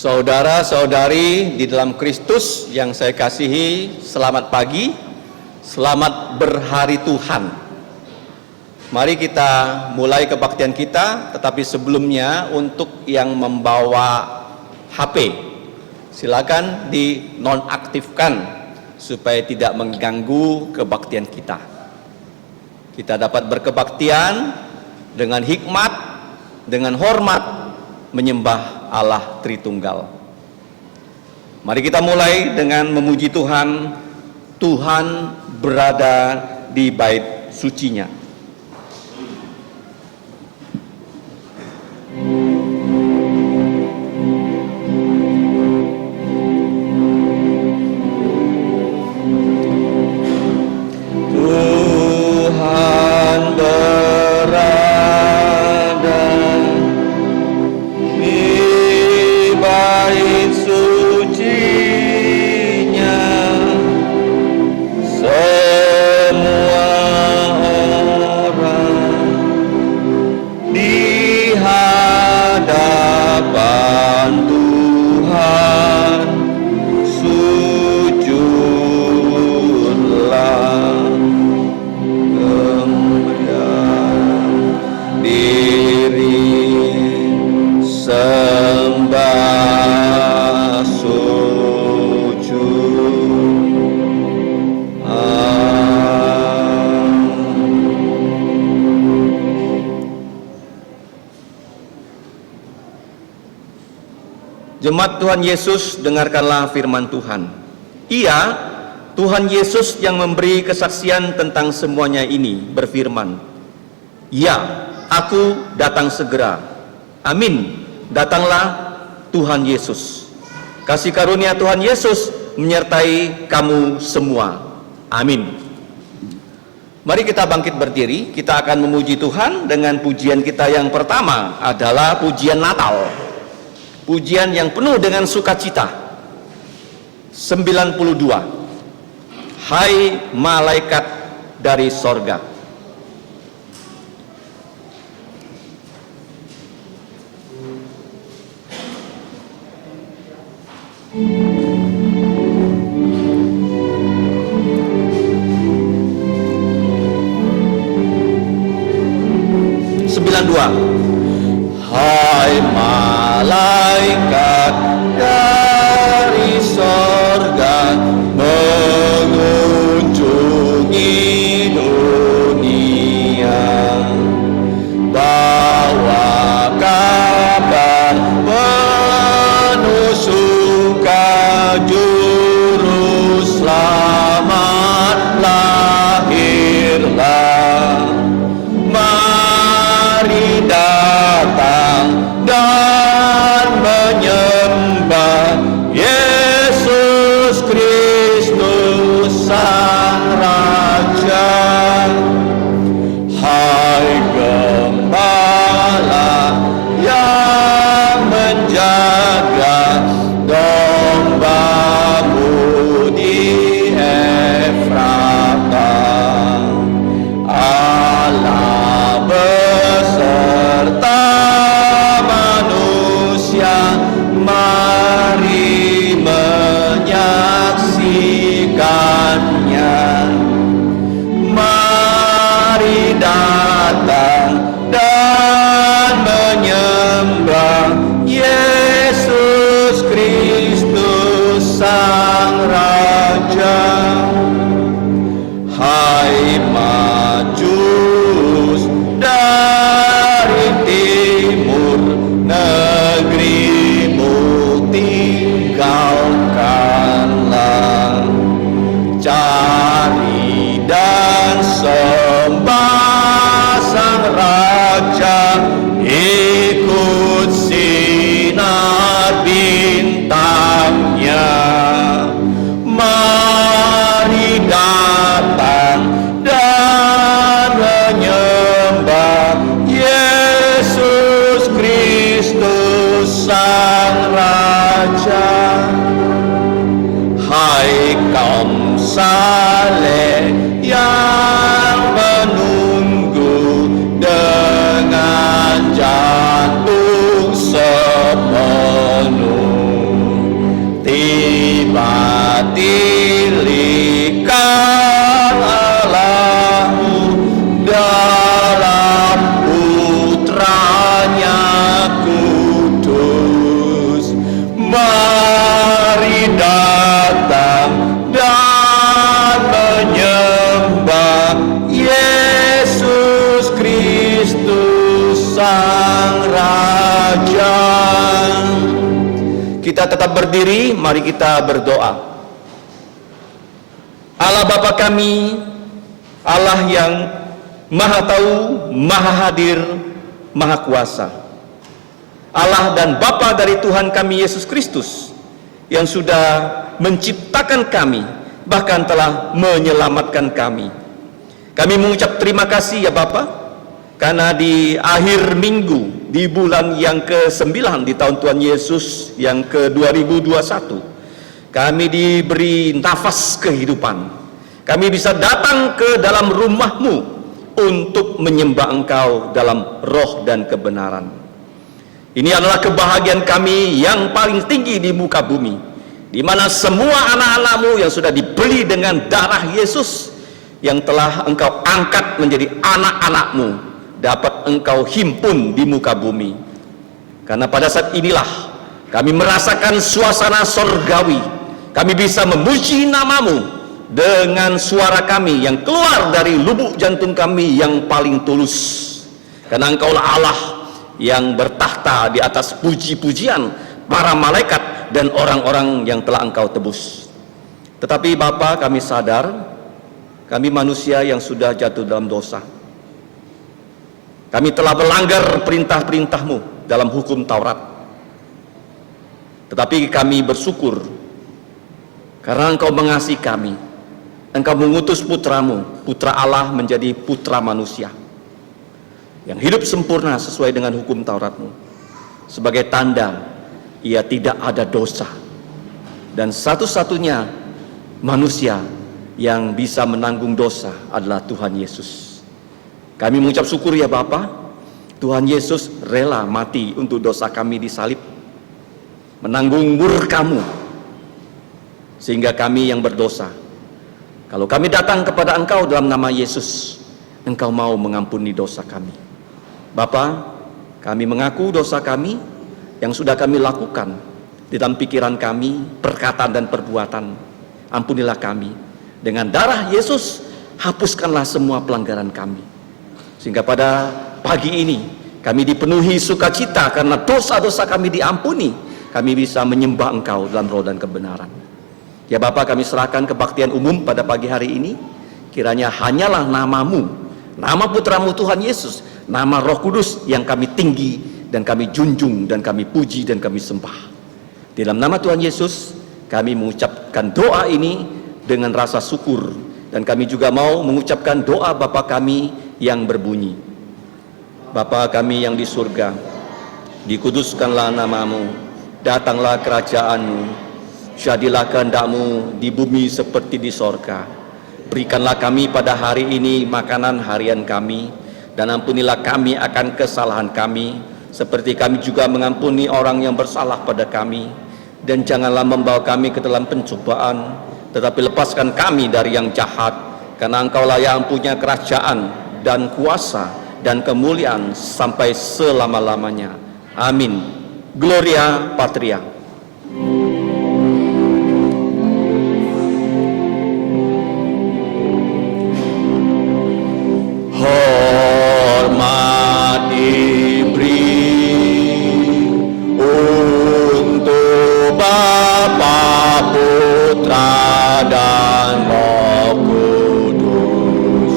Saudara-saudari di dalam Kristus yang saya kasihi, selamat pagi, selamat berhari Tuhan. Mari kita mulai kebaktian kita, tetapi sebelumnya untuk yang membawa HP, silakan dinonaktifkan supaya tidak mengganggu kebaktian kita. Kita dapat berkebaktian dengan hikmat, dengan hormat, menyembah Allah Tritunggal. Mari kita mulai dengan memuji Tuhan. Tuhan berada di bait sucinya. Jemaat Tuhan Yesus, dengarkanlah firman Tuhan. Ia, Tuhan Yesus yang memberi kesaksian tentang semuanya ini, berfirman, "Ya, aku datang segera. Amin, datanglah Tuhan Yesus. Kasih karunia Tuhan Yesus menyertai kamu semua. Amin." Mari kita bangkit berdiri, kita akan memuji Tuhan dengan pujian kita yang pertama adalah pujian Natal. Pujian yang penuh dengan sukacita. 92. Hai malaikat dari sorga. Hai malaikat dari sorga mengunjungi dunia, bawa kabar penuh suka, juru selamat lahirlah. Mari kita tetap berdiri, mari kita berdoa. Allah Bapa kami, Allah yang Maha Tahu, Maha Hadir, Maha Kuasa. Allah dan Bapa dari Tuhan kami Yesus Kristus yang sudah menciptakan kami, bahkan telah menyelamatkan kami. Kami mengucap terima kasih ya Bapa, karena di akhir minggu di bulan yang ke-9 di tahun Tuhan Yesus yang ke-2021, kami diberi nafas kehidupan. Kami bisa datang ke dalam rumah-Mu untuk menyembah Engkau dalam roh dan kebenaran. Ini adalah kebahagiaan kami yang paling tinggi di muka bumi, di mana semua anak-anak-Mu yang sudah dibeli dengan darah Yesus, yang telah Engkau angkat menjadi anak-anak-Mu, dapat Engkau himpun di muka bumi. Karena pada saat inilah kami merasakan suasana sorgawi. Kami bisa memuji nama-Mu dengan suara kami yang keluar dari lubuk jantung kami yang paling tulus. Karena Engkaulah Allah yang bertahta di atas puji-pujian para malaikat dan orang-orang yang telah Engkau tebus. Tetapi Bapa, kami sadar kami manusia yang sudah jatuh dalam dosa. Kami telah melanggar perintah-perintah-Mu dalam hukum Taurat. Tetapi kami bersyukur karena Engkau mengasihi kami. Engkau mengutus putra-Mu, putra Allah menjadi putra manusia yang hidup sempurna sesuai dengan hukum Taurat-Mu. Sebagai tanda ia tidak ada dosa, dan satu-satunya manusia yang bisa menanggung dosa adalah Tuhan Yesus. Kami mengucap syukur ya Bapa, Tuhan Yesus rela mati untuk dosa kami disalib, menanggung murka-Mu, sehingga kami yang berdosa, kalau kami datang kepada Engkau dalam nama Yesus, Engkau mau mengampuni dosa kami. Bapa, kami mengaku dosa kami yang sudah kami lakukan di dalam pikiran kami, perkataan dan perbuatan. Ampunilah kami. Dengan darah Yesus, hapuskanlah semua pelanggaran kami. Sehingga pada pagi ini, kami dipenuhi sukacita karena dosa-dosa kami diampuni. Kami bisa menyembah Engkau dalam roh dan kebenaran. Ya Bapa, kami serahkan kebaktian umum pada pagi hari ini. Kiranya hanyalah nama-Mu, nama Putra-Mu Tuhan Yesus, nama Roh Kudus yang kami tinggi dan kami junjung dan kami puji dan kami sembah. Di dalam nama Tuhan Yesus, kami mengucapkan doa ini dengan rasa syukur, dan kami juga mau mengucapkan doa Bapa kami yang berbunyi. Bapa kami yang di surga, dikuduskanlah nama-Mu, datanglah kerajaan-Mu, jadilah kehendak-Mu di bumi seperti di sorga. Berikanlah kami pada hari ini makanan harian kami, dan ampunilah kami akan kesalahan kami, seperti kami juga mengampuni orang yang bersalah pada kami. Dan janganlah membawa kami ke dalam pencobaan, tetapi lepaskan kami dari yang jahat, karena Engkaulah yang punya kerajaan dan kuasa dan kemuliaan sampai selama-lamanya. Amin. Gloria Patria. Hormat diberi untuk Bapa, Putra, dan Roh Kudus,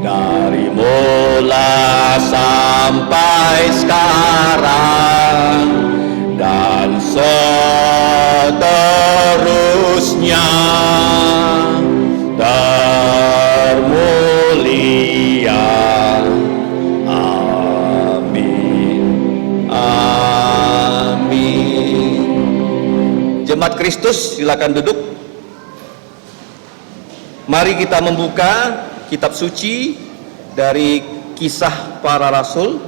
dari mula sampai sekarang dan seterusnya. Jemaat Kristus, silakan duduk. Mari kita membuka kitab suci dari Kisah Para Rasul.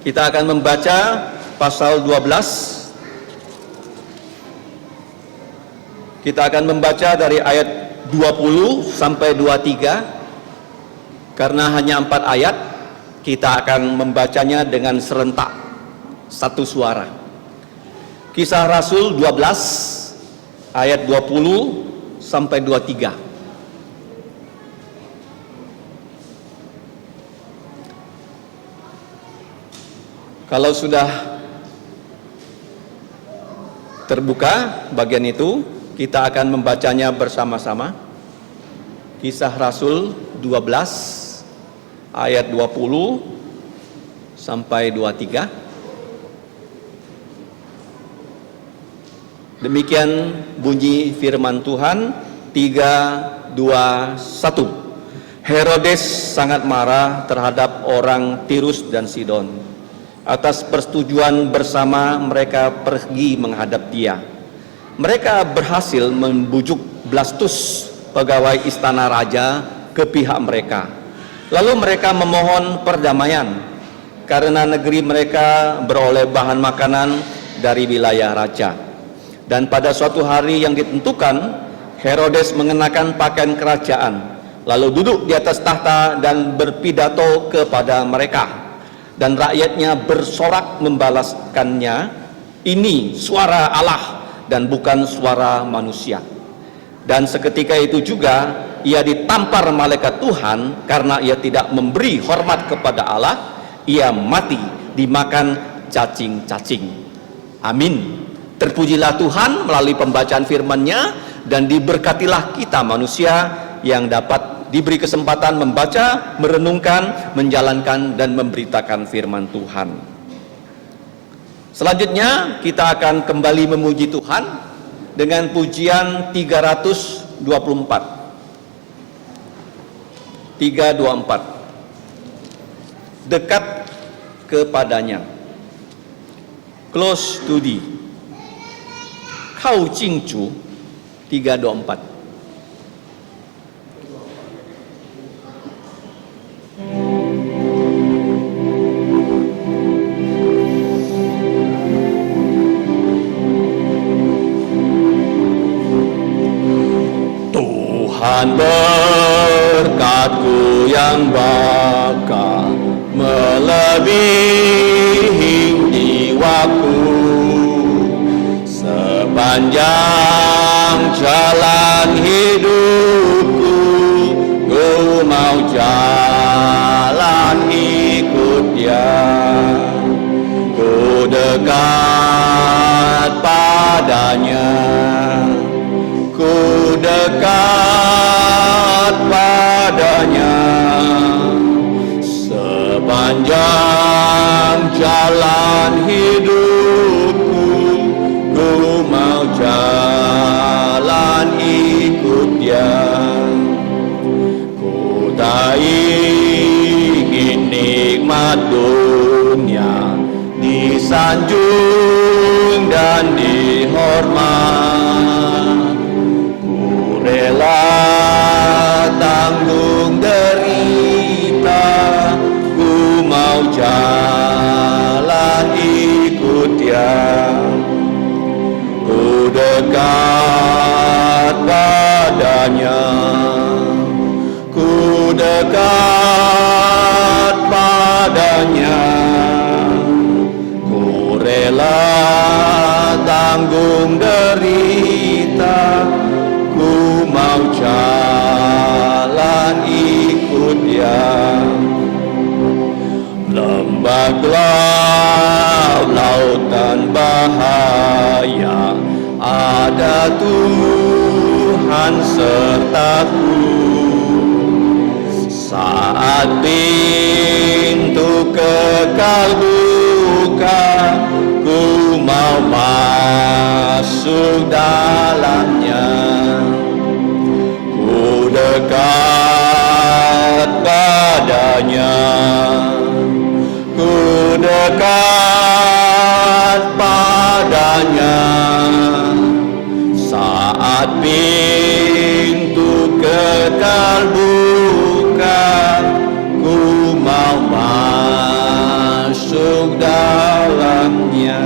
Kita akan membaca pasal 12. Kita akan membaca dari ayat 20 sampai 23. Karena hanya 4 ayat, kita akan membacanya dengan serentak, satu suara. Kisah Rasul 12 ayat 20 sampai 23. Kalau sudah Terbuka bagian itu, kita akan membacanya bersama-sama. Kisah Rasul 12 ayat 20 sampai 23. Demikian bunyi firman Tuhan. 3, 2, 1. Herodes sangat marah terhadap orang Tirus dan Sidon. Atas persetujuan bersama mereka pergi menghadap dia. Mereka berhasil membujuk Blastus, pegawai istana raja, ke pihak mereka. Lalu mereka memohon perdamaian karena negeri mereka beroleh bahan makanan dari wilayah raja. Dan pada suatu hari yang ditentukan, Herodes mengenakan pakaian kerajaan, lalu duduk di atas tahta dan berpidato kepada mereka. Dan rakyatnya bersorak membalaskannya, "Ini suara Allah dan bukan suara manusia." Dan seketika itu juga ia ditampar malaikat Tuhan karena ia tidak memberi hormat kepada Allah. Ia mati dimakan cacing-cacing. Amin. Terpujilah Tuhan melalui pembacaan firman-Nya, dan diberkatilah kita manusia yang dapat diberi kesempatan membaca, merenungkan, menjalankan, dan memberitakan firman Tuhan. Selanjutnya kita akan kembali memuji Tuhan dengan pujian 324. 324. Dekat kepadanya. Close to thee. 靠近主 324. Tuhan berkat-Ku yang bakal melebihi jiwaku. Sepanjang jalan hidupku, Ku mau jalan ikut Dia. Ku dekat padanya, ku dekat padanya. Sepanjang jalan hidupku, ku mau jalan ikut Dia. Ku tak ingin nikmat dunia, disanjung dan dihormat. Ku rela tanggung derita, ku mau jalan ikut Dia. Ku dekat padanya, ku dekat padanya. Ku rela tanggung derita, ku mau jalan ikut Dia. Lembah gelap, lautan bahaya, ada Tuhan sertaku. Saat pintu kekal buka, ku mau masuk dalamnya. Ku dekat padanya, ku dekat padanya. Saat pintu kekal buka, ku mau masuk dalamnya.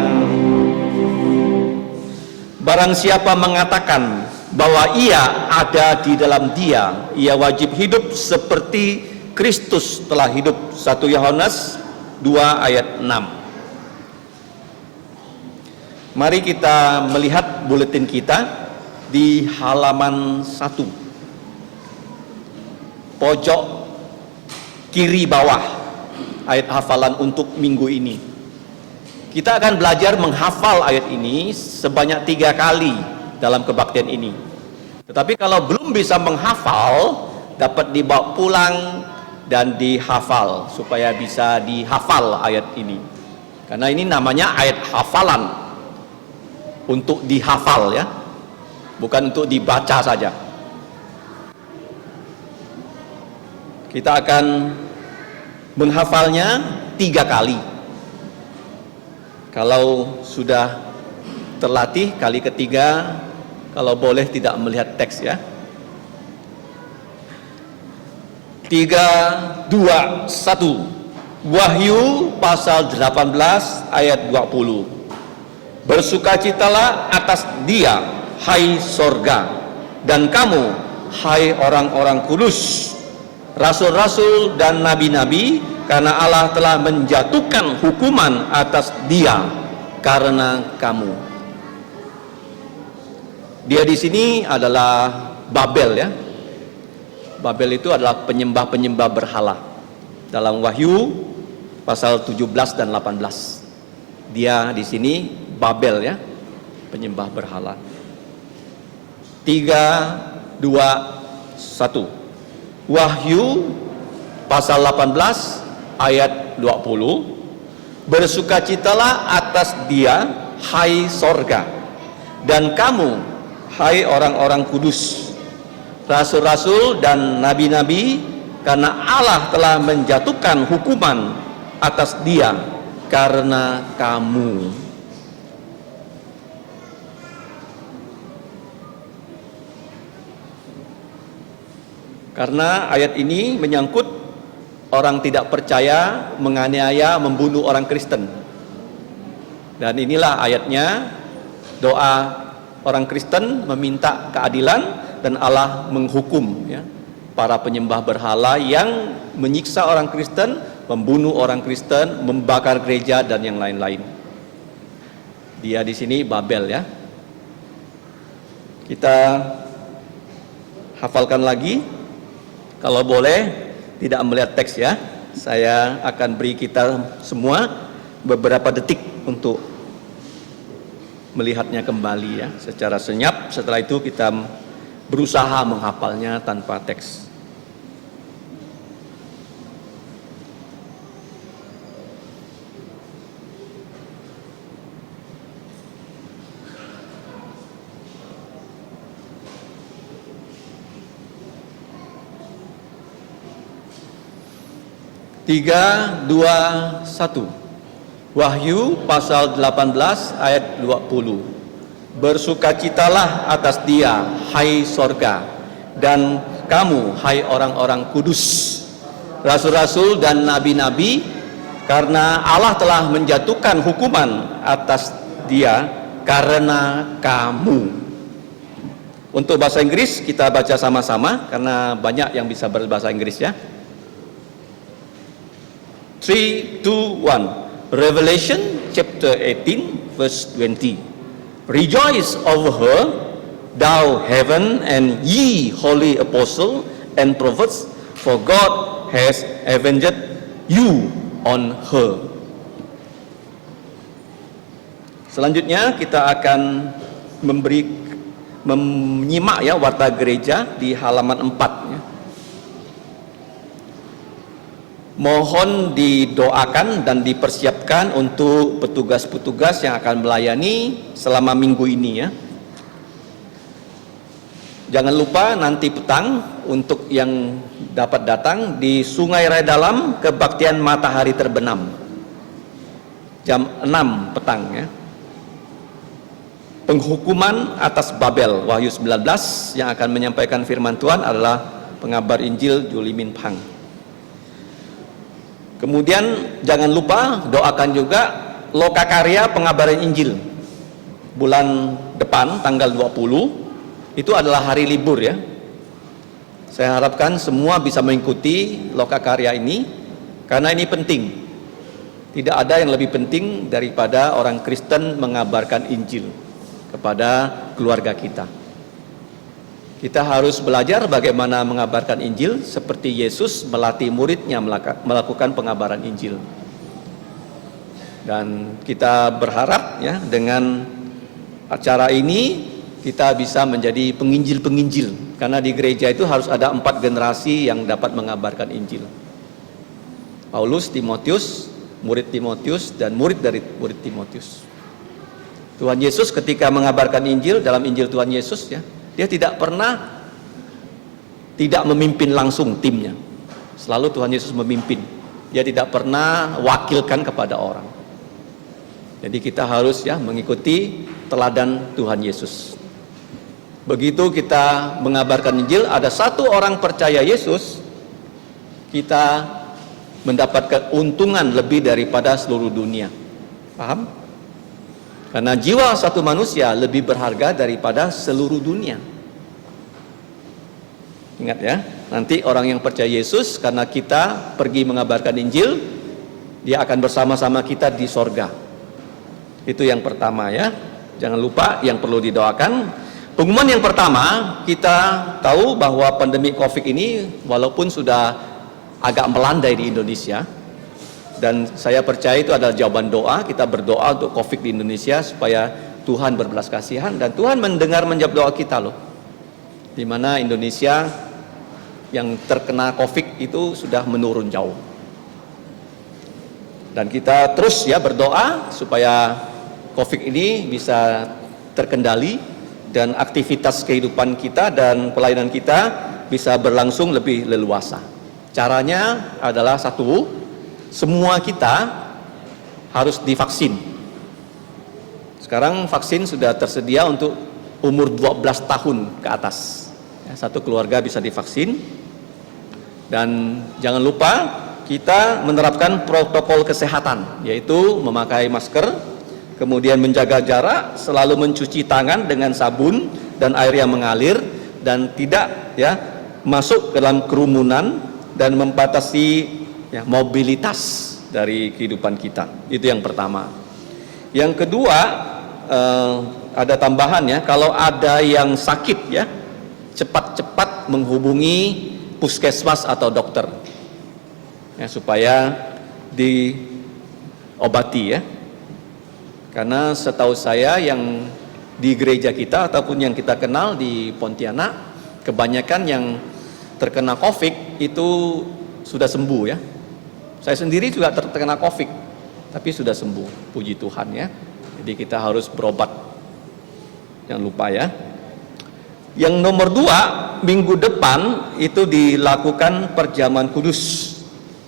Barang siapa mengatakan bahwa ia ada di dalam Dia, ia wajib hidup seperti Kristus telah hidup. 1 Yohanes 2 ayat 6. Mari kita melihat buletin kita di halaman 1, pojok kiri bawah, ayat hafalan untuk minggu ini. Kita akan belajar menghafal ayat ini sebanyak 3 kali dalam kebaktian ini. Tetapi kalau belum bisa menghafal, dapat dibawa pulang dan dihafal supaya bisa dihafal ayat ini. Karena ini namanya ayat hafalan, untuk dihafal ya, bukan untuk dibaca saja. Kita akan menghafalnya 3 kali. Kalau sudah terlatih kali ketiga, kalau boleh tidak melihat teks ya. 3, 2, 1. Wahyu pasal 18 ayat 20. Bersukacitalah atas Dia, hai sorga, dan kamu, hai orang-orang kudus, rasul-rasul dan nabi-nabi, karena Allah telah menjatuhkan hukuman atas Dia karena kamu. Dia di sini adalah Babel ya. Babel itu adalah penyembah-penyembah berhala. Dalam Wahyu pasal 17 dan 18. Dia di sini Babel ya, penyembah berhala. 3, 2, 1. Wahyu pasal 18 ayat 20. Bersukacitalah atas Dia, hai sorga, dan kamu, hai orang-orang kudus, rasul-rasul dan nabi-nabi, karena Allah telah menjatuhkan hukuman atas Dia karena kamu. Karena ayat ini menyangkut orang tidak percaya menganiaya, membunuh orang Kristen. Dan inilah ayatnya, doa orang Kristen meminta keadilan dan Allah menghukum ya, para penyembah berhala yang menyiksa orang Kristen, membunuh orang Kristen, membakar gereja dan yang lain-lain. Dia di sini Babel ya. Kita hafalkan lagi. Kalau boleh tidak melihat teks ya. Saya akan beri kita semua beberapa detik untuk melihatnya kembali ya, secara senyap. Setelah itu kita berusaha menghafalnya tanpa teks. Tiga, dua, satu. Wahyu pasal 18 ayat 20. Bersukacitalah atas Dia, hai sorga, dan kamu, hai orang-orang kudus, rasul-rasul dan nabi-nabi, karena Allah telah menjatuhkan hukuman atas Dia karena kamu. Untuk bahasa Inggris kita baca sama-sama karena banyak yang bisa berbahasa Inggris ya. 3, 2, 1. Revelation chapter 18 verse 20. Rejoice over her, thou heaven, and ye holy apostle and prophets, for God has avenged you on her. Selanjutnya kita akan menyimak ya warta gereja di halaman 4 ya. Mohon didoakan dan dipersiapkan untuk petugas-petugas yang akan melayani selama minggu ini ya. Jangan lupa nanti petang untuk yang dapat datang di Sungai Raya Dalam kebaktian matahari terbenam. Jam 6 petang ya. Penghukuman atas Babel, Wahyu 19, yang akan menyampaikan firman Tuhan adalah pengabar Injil Julimin Pang. Kemudian jangan lupa doakan juga Lokakarya pengabaran Injil bulan depan tanggal 20. Itu adalah hari libur ya. Saya harapkan semua bisa mengikuti Lokakarya ini karena ini penting. Tidak ada yang lebih penting daripada orang Kristen mengabarkan Injil kepada keluarga kita. Kita harus belajar bagaimana mengabarkan Injil seperti Yesus melatih muridnya melakukan pengabaran Injil. Dan kita berharap ya dengan acara ini kita bisa menjadi penginjil-penginjil, karena di gereja itu harus ada 4 generasi yang dapat mengabarkan Injil. Paulus, Timotius, murid Timotius, dan murid dari murid Timotius. Tuhan Yesus ketika mengabarkan Injil, dalam Injil Tuhan Yesus ya, dia tidak pernah tidak memimpin langsung timnya. Selalu Tuhan Yesus memimpin. Dia tidak pernah wakilkan kepada orang. Jadi kita harus ya mengikuti teladan Tuhan Yesus. Begitu kita mengabarkan Injil, ada satu orang percaya Yesus, kita mendapat keuntungan lebih daripada seluruh dunia. Paham? Karena jiwa satu manusia lebih berharga daripada seluruh dunia. Ingat ya, nanti orang yang percaya Yesus, karena kita pergi mengabarkan Injil, dia akan bersama-sama kita di sorga. Itu yang pertama ya. Jangan lupa yang perlu didoakan. Pengumuman yang pertama, kita tahu bahwa pandemi COVID ini walaupun sudah agak melandai di Indonesia, dan saya percaya itu adalah jawaban doa. Kita berdoa untuk COVID di Indonesia supaya Tuhan berbelas kasihan, dan Tuhan mendengar menjawab doa kita loh. Di mana Indonesia yang terkena COVID itu sudah menurun jauh. Dan kita terus ya berdoa supaya COVID ini bisa terkendali dan aktivitas kehidupan kita dan pelayanan kita bisa berlangsung lebih leluasa. Caranya adalah satu, semua kita harus divaksin. Sekarang vaksin sudah tersedia untuk umur 12 tahun ke atas. Satu keluarga bisa divaksin. Dan jangan lupa kita menerapkan protokol kesehatan, yaitu memakai masker, kemudian menjaga jarak, selalu mencuci tangan dengan sabun dan air yang mengalir, dan tidak ya masuk ke dalam kerumunan dan membatasi ya, mobilitas dari kehidupan kita. Itu yang pertama. Yang kedua, ada tambahan ya, kalau ada yang sakit ya, cepat-cepat menghubungi puskesmas atau dokter ya, supaya diobati ya. Karena setahu saya yang di gereja kita ataupun yang kita kenal di Pontianak, kebanyakan yang terkena COVID itu sudah sembuh ya. Saya sendiri juga terkena COVID, tapi sudah sembuh, puji Tuhan ya. Jadi kita harus berobat, jangan lupa ya. Yang nomor 2, minggu depan itu dilakukan perjamuan kudus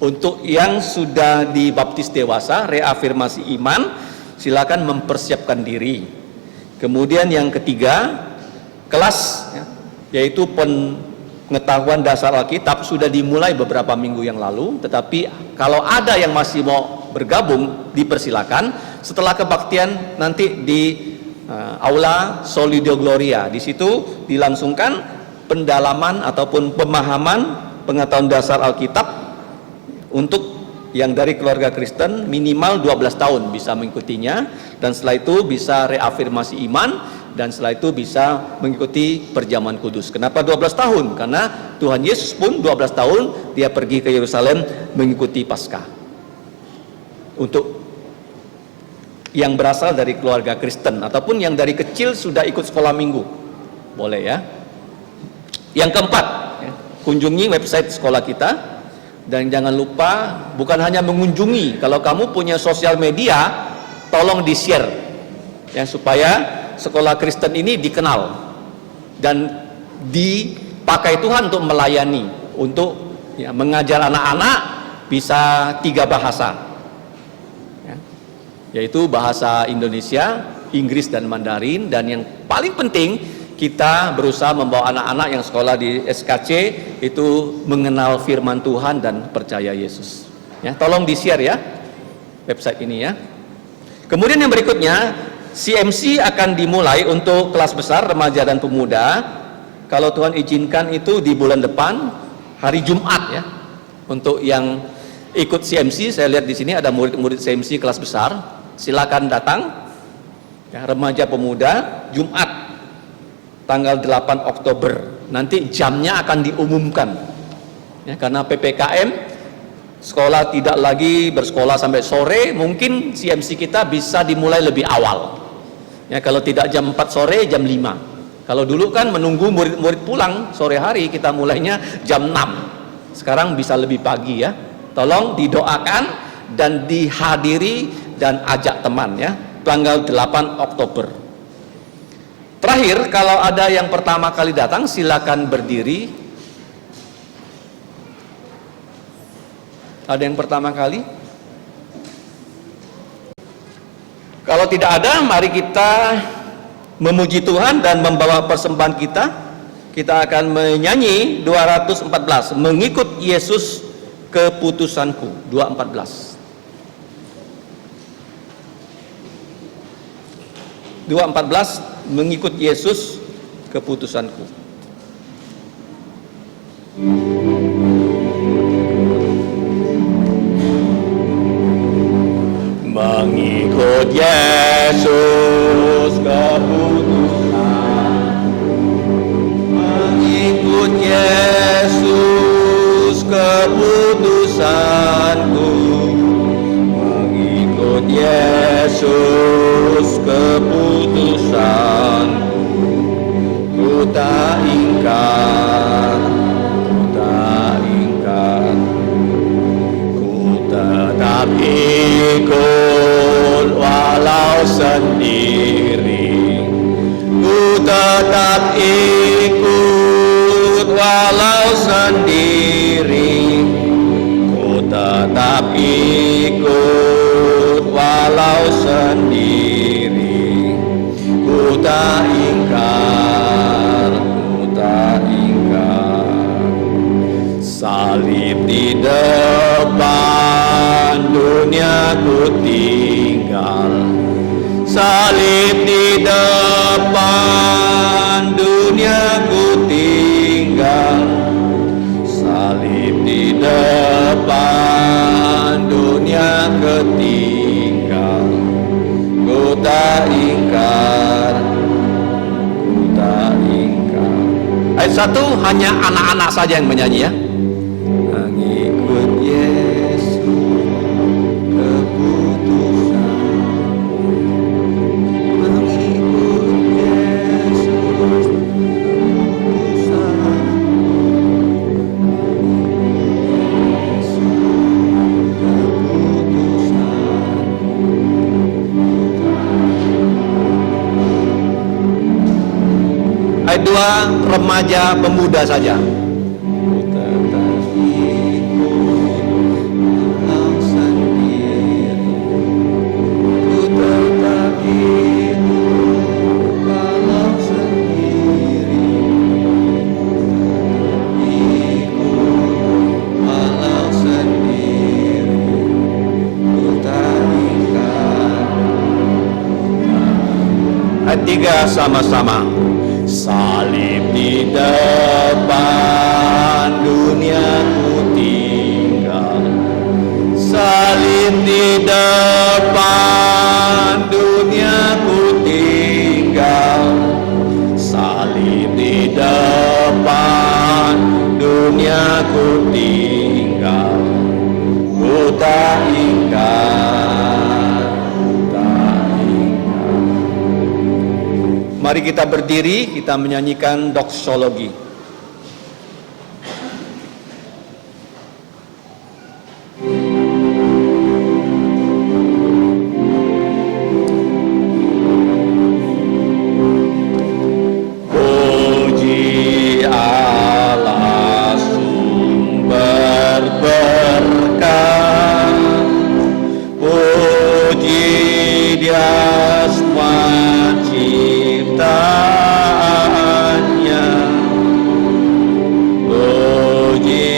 untuk yang sudah dibaptis dewasa, reafirmasi iman, silakan mempersiapkan diri. Kemudian yang ketiga, kelas ya, yaitu pengetahuan dasar Alkitab sudah dimulai beberapa minggu yang lalu, tetapi kalau ada yang masih mau bergabung dipersilakan setelah kebaktian nanti di Aula Solido Gloria. Di situ dilangsungkan pendalaman ataupun pemahaman pengetahuan dasar Alkitab untuk yang dari keluarga Kristen minimal 12 tahun bisa mengikutinya, dan setelah itu bisa reafirmasi iman, dan setelah itu bisa mengikuti perjamuan kudus. Kenapa 12 tahun? Karena Tuhan Yesus pun 12 tahun dia pergi ke Yerusalem mengikuti Paskah. Untuk yang berasal dari keluarga Kristen ataupun yang dari kecil sudah ikut sekolah minggu, boleh ya. Yang keempat, kunjungi website sekolah kita, dan jangan lupa bukan hanya mengunjungi, kalau kamu punya sosial media tolong di-share ya, supaya sekolah Kristen ini dikenal dan dipakai Tuhan untuk melayani, untuk ya, mengajar anak-anak bisa 3 bahasa, yaitu bahasa Indonesia, Inggris, dan Mandarin. Dan yang paling penting, kita berusaha membawa anak-anak yang sekolah di SKC itu mengenal firman Tuhan dan percaya Yesus ya. Tolong di-share ya website ini ya. Kemudian yang berikutnya, CMC akan dimulai untuk kelas besar, remaja, dan pemuda. Kalau Tuhan izinkan itu di bulan depan, hari Jumat ya. Untuk yang ikut CMC, saya lihat di sini ada murid-murid CMC kelas besar. Silakan datang ya, remaja pemuda, Jumat tanggal 8 Oktober. Nanti jamnya akan diumumkan ya, karena PPKM Sekolah tidak lagi bersekolah sampai sore, mungkin CMC kita bisa dimulai lebih awal. Ya, kalau tidak jam 4 sore, jam 5. Kalau dulu kan menunggu murid-murid pulang sore hari, kita mulainya jam 6. Sekarang bisa lebih pagi ya. Tolong didoakan dan dihadiri dan ajak teman ya. Tanggal 8 Oktober. Terakhir, kalau ada yang pertama kali datang, silakan berdiri. Ada yang pertama kali? Kalau tidak ada, mari kita memuji Tuhan dan membawa persembahan kita. Kita akan menyanyi 214, mengikut Yesus keputusanku, 214. 214, mengikut Yesus keputusanku. Mengikut Yesus keputusanku, mengikut Yesus keputusanku, mengikut Yesus keputusanku, ku tak ingkar, ku tak ingkar, ku tetap ikut walau sendiri, ku tetap ikut walau sendiri, ku tetap ikut walau sendiri, ku tak ingkar, ku tak ingkar. Salib di depan, dunia ku tinggal. Salib di depan, dunia ku tinggal. Salib di depan, dunia ketinggal. Ku tak ingkar, ku tak ingkar. Ayat 1 hanya anak-anak saja yang menyanyi ya. Mengikut Yesus keputusanku, mengikut Yesus keputusanku. Ayat 2 remaja pemuda saja. Ayat 3 sama-sama. Salib di depan, dunia ku tinggal. Salib di depan, dunia ku tinggal. Salib di depan, dunia ku tinggal. Ku tak ingkar, ku tak ingkar. Mari kita berdiri, kita menyanyikan doksologi. Puji Allah sumber berkah, puji Dia semua ciptaannya, puji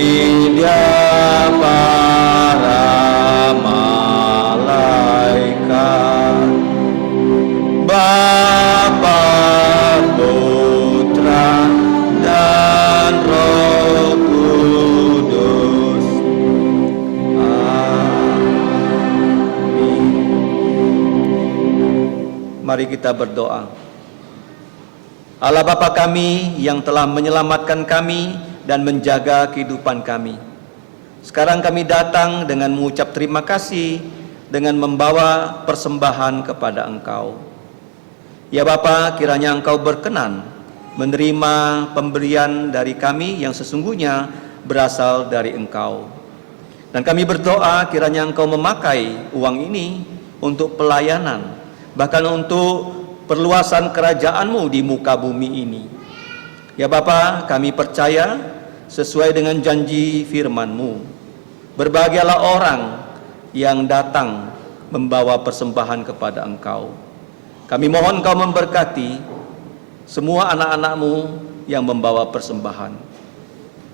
Dia para malaikat, Bapa, Putra, dan Roh Kudus. Amin. Mari kita berdoa. Allah Bapa kami yang telah menyelamatkan kami dan menjaga kehidupan kami. Sekarang kami datang dengan mengucap terima kasih, dengan membawa persembahan kepada Engkau. Ya Bapa, kiranya Engkau berkenan menerima pemberian dari kami yang sesungguhnya berasal dari Engkau. Dan kami berdoa kiranya Engkau memakai uang ini untuk pelayanan, bahkan untuk perluasan kerajaan-Mu di muka bumi ini. Ya Bapa, kami percaya sesuai dengan janji firman-Mu, berbahagialah orang yang datang membawa persembahan kepada Engkau. Kami mohon Engkau memberkati semua anak-anak-Mu yang membawa persembahan.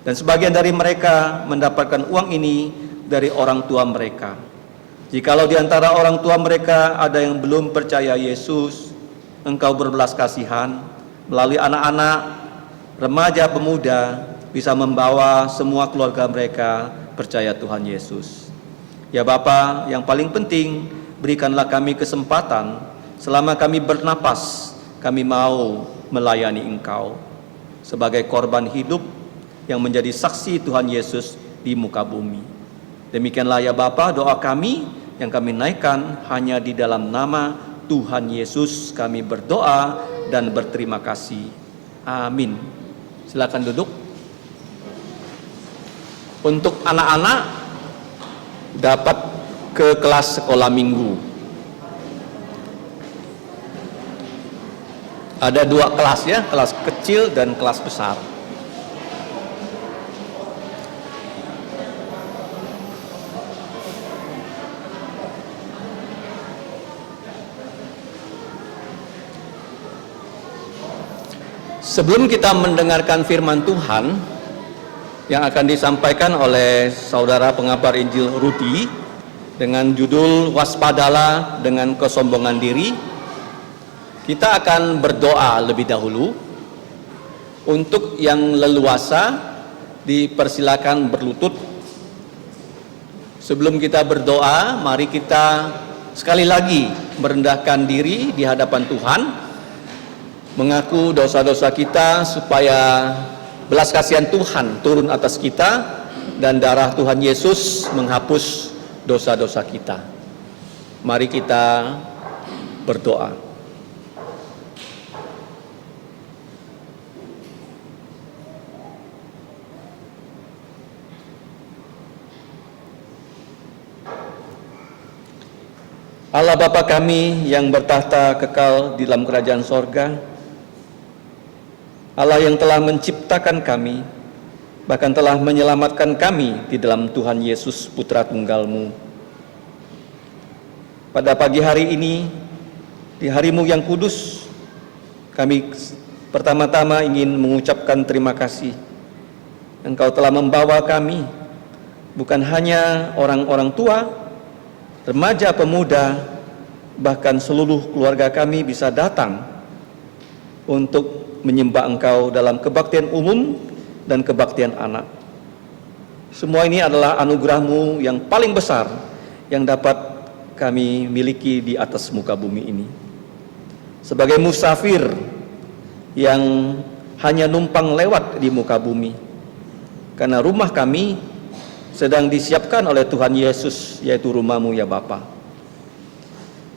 Dan sebagian dari mereka mendapatkan uang ini dari orang tua mereka. Jikalau di antara orang tua mereka ada yang belum percaya Yesus, Engkau berbelas kasihan melalui anak-anak, remaja, pemuda, bisa membawa semua keluarga mereka percaya Tuhan Yesus. Ya Bapa, yang paling penting, berikanlah kami kesempatan, selama kami bernapas, kami mau melayani Engkau sebagai korban hidup yang menjadi saksi Tuhan Yesus di muka bumi. Demikianlah ya Bapa, doa kami yang kami naikkan hanya di dalam nama Tuhan Yesus kami berdoa dan berterima kasih. Amin. Silakan duduk. Untuk anak-anak dapat ke kelas sekolah minggu. Ada 2 kelas ya, kelas kecil dan kelas besar. Sebelum kita mendengarkan firman Tuhan yang akan disampaikan oleh saudara pengabar Injil Rudi dengan judul Waspadalah dengan Kesombongan Diri, kita akan berdoa lebih dahulu. Untuk yang leluasa dipersilakan berlutut. Sebelum kita berdoa, mari kita sekali lagi merendahkan diri di hadapan Tuhan, mengaku dosa-dosa kita supaya belas kasihan Tuhan turun atas kita dan darah Tuhan Yesus menghapus dosa-dosa kita. Mari kita berdoa. Allah Bapa kami yang bertahta kekal di dalam kerajaan sorga, Allah yang telah menciptakan kami, bahkan telah menyelamatkan kami di dalam Tuhan Yesus Putra Tunggal-Mu. Pada pagi hari ini, di hari-Mu yang kudus, kami pertama-tama ingin mengucapkan terima kasih. Engkau telah membawa kami, bukan hanya orang-orang tua, remaja, pemuda, bahkan seluruh keluarga kami bisa datang untuk menyembah Engkau dalam kebaktian umum dan kebaktian anak. Semua ini adalah anugerah-Mu yang paling besar yang dapat kami miliki di atas muka bumi ini. Sebagai musafir yang hanya numpang lewat di muka bumi, karena rumah kami sedang disiapkan oleh Tuhan Yesus, yaitu rumah-Mu ya Bapa.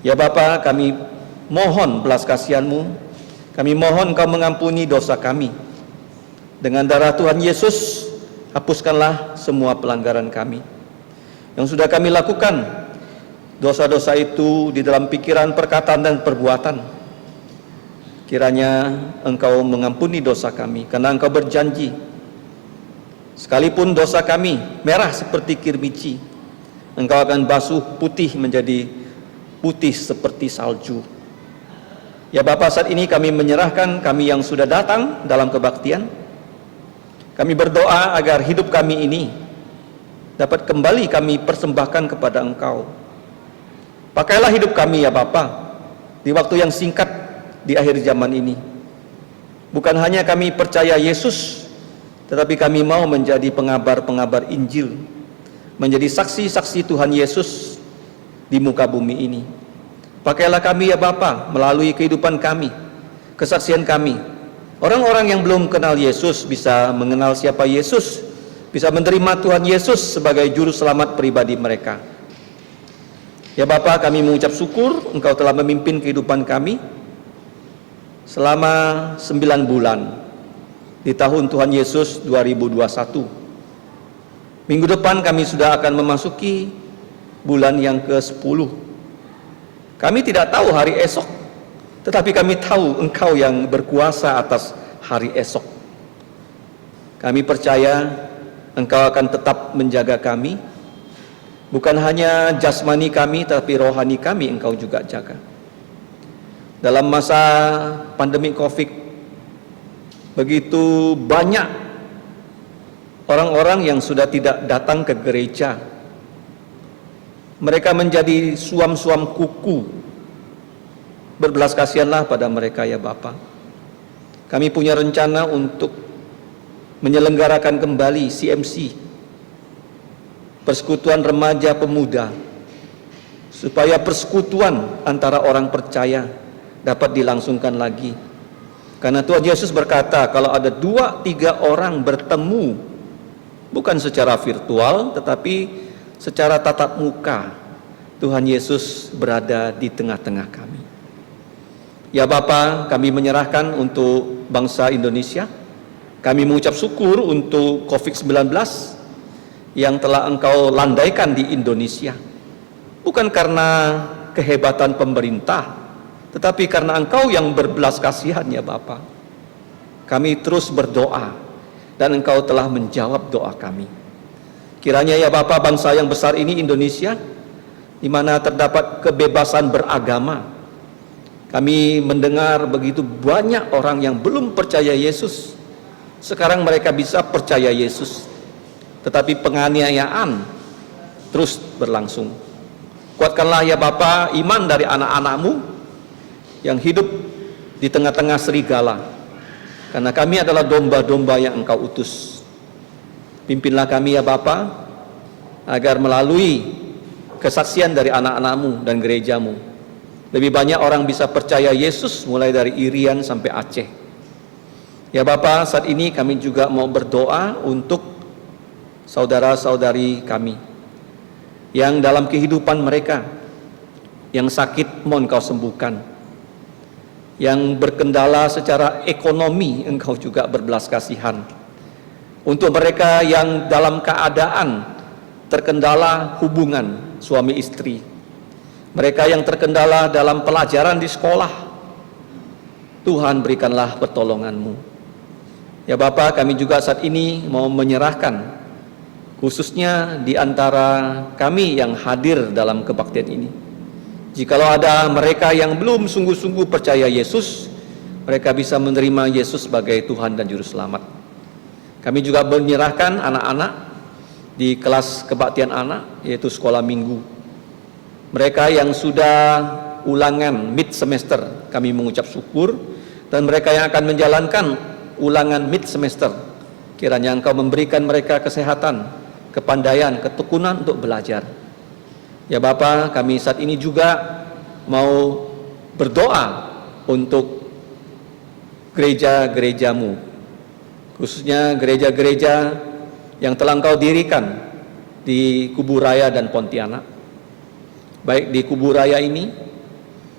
Ya Bapa, kami mohon belas kasihan-Mu, kami mohon Engkau mengampuni dosa kami. Dengan darah Tuhan Yesus, hapuskanlah semua pelanggaran kami yang sudah kami lakukan, dosa-dosa itu di dalam pikiran, perkataan, dan perbuatan. Kiranya Engkau mengampuni dosa kami, karena Engkau berjanji, sekalipun dosa kami merah seperti kirmizi, Engkau akan basuh putih menjadi putih seperti salju. Ya Bapa, saat ini kami menyerahkan kami yang sudah datang dalam kebaktian. Kami berdoa agar hidup kami ini dapat kembali kami persembahkan kepada Engkau. Pakailah hidup kami ya Bapa di waktu yang singkat di akhir zaman ini. Bukan hanya kami percaya Yesus, tetapi kami mau menjadi pengabar-pengabar Injil, menjadi saksi-saksi Tuhan Yesus di muka bumi ini. Pakailah kami ya Bapa melalui kehidupan kami, kesaksian kami. Orang-orang yang belum kenal Yesus bisa mengenal siapa Yesus bisa menerima Tuhan Yesus sebagai juru selamat pribadi mereka. Ya Bapa, kami mengucap syukur Engkau telah memimpin kehidupan kami selama 9 bulan di tahun Tuhan Yesus 2021. Minggu depan kami sudah akan memasuki bulan yang ke-10. Kami tidak tahu hari esok, tetapi kami tahu Engkau yang berkuasa atas hari esok. Kami percaya Engkau akan tetap menjaga kami, bukan hanya jasmani kami, tapi rohani kami Engkau juga jaga. Dalam masa pandemi COVID, begitu banyak orang-orang yang sudah tidak datang ke gereja. Mereka menjadi suam-suam kuku. Berbelas kasihanlah pada mereka ya Bapa. Kami punya rencana untuk menyelenggarakan kembali CMC, Persekutuan Remaja Pemuda, supaya persekutuan antara orang percaya dapat dilangsungkan lagi. Karena Tuhan Yesus berkata, kalau ada 2-3 orang bertemu, bukan secara virtual, tetapi secara tatap muka, Tuhan Yesus berada di tengah-tengah kami. Ya Bapa, kami menyerahkan untuk bangsa Indonesia. Kami mengucap syukur untuk COVID-19 yang telah Engkau landaikan di Indonesia. Bukan karena kehebatan pemerintah, tetapi karena Engkau yang berbelas kasihan ya Bapa. Kami terus berdoa dan Engkau telah menjawab doa kami. Kiranya ya Bapa, bangsa yang besar ini Indonesia, di mana terdapat kebebasan beragama. Kami mendengar begitu banyak orang yang belum percaya Yesus. Sekarang mereka bisa percaya Yesus. Tetapi penganiayaan terus berlangsung. Kuatkanlah ya Bapa iman dari anak-anak-Mu yang hidup di tengah-tengah serigala. Karena kami adalah domba-domba yang Engkau utus. Pimpinlah kami ya Bapa, agar melalui kesaksian dari anak-anak-Mu dan gereja-Mu, lebih banyak orang bisa percaya Yesus mulai dari Irian sampai Aceh. Ya Bapa, saat ini kami juga mau berdoa untuk saudara-saudari kami yang dalam kehidupan mereka, yang sakit mau Engkau sembuhkan, yang berkendala secara ekonomi Engkau juga berbelas kasihan. Untuk mereka yang dalam keadaan terkendala hubungan suami istri, mereka yang terkendala dalam pelajaran di sekolah, Tuhan berikanlah pertolongan-Mu. Ya Bapa, kami juga saat ini mau menyerahkan, khususnya di antara kami yang hadir dalam kebaktian ini. Jikalau ada mereka yang belum sungguh-sungguh percaya Yesus, mereka bisa menerima Yesus sebagai Tuhan dan Juru Selamat. Kami juga menyerahkan anak-anak di kelas kebaktian anak, yaitu sekolah minggu. Mereka yang sudah ulangan mid semester, kami mengucap syukur. Dan mereka yang akan menjalankan ulangan mid semester, kiranya Engkau memberikan mereka kesehatan, kepandaian, ketekunan untuk belajar. Ya Bapa, kami saat ini juga mau berdoa untuk gereja-gereja-Mu, khususnya gereja-gereja yang telah Engkau dirikan di Kubu Raya dan Pontianak. Baik di Kubu Raya ini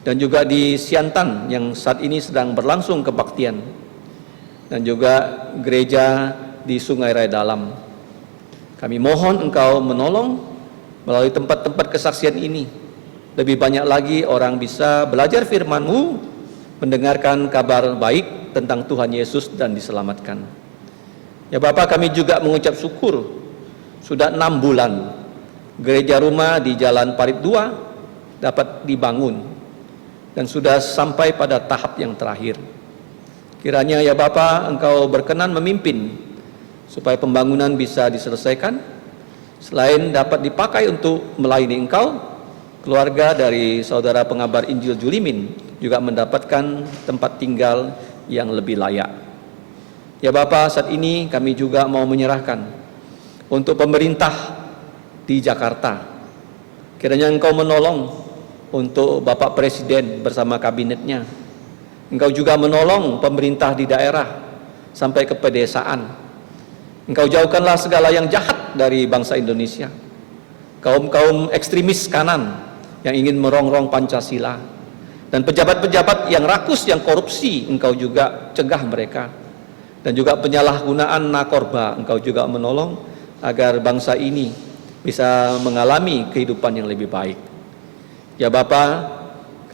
dan juga di Siantan yang saat ini sedang berlangsung kebaktian, dan juga gereja di Sungai Raya Dalam. Kami mohon Engkau menolong melalui tempat-tempat kesaksian ini. Lebih banyak lagi orang bisa belajar firman-Mu, mendengarkan kabar baik tentang Tuhan Yesus dan diselamatkan. Ya Bapak, kami juga mengucap syukur sudah 6 bulan gereja rumah di Jalan Parit 2 dapat dibangun dan sudah sampai pada tahap yang terakhir. Kiranya ya Bapak, Engkau berkenan memimpin supaya pembangunan bisa diselesaikan. Selain dapat dipakai untuk melayani Engkau, keluarga dari saudara pengabar Injil Julimin juga mendapatkan tempat tinggal yang lebih layak. Ya Bapak, saat ini kami juga mau menyerahkan untuk pemerintah di Jakarta. Kiranya Engkau menolong untuk Bapak Presiden bersama kabinetnya. Engkau juga menolong pemerintah di daerah sampai ke pedesaan. Engkau jauhkanlah segala yang jahat dari bangsa Indonesia. Kaum-kaum ekstremis kanan yang ingin merongrong Pancasila. Dan pejabat-pejabat yang rakus, yang korupsi, Engkau juga cegah mereka. Dan juga penyalahgunaan narkoba, Engkau juga menolong agar bangsa ini bisa mengalami kehidupan yang lebih baik. Ya Bapa,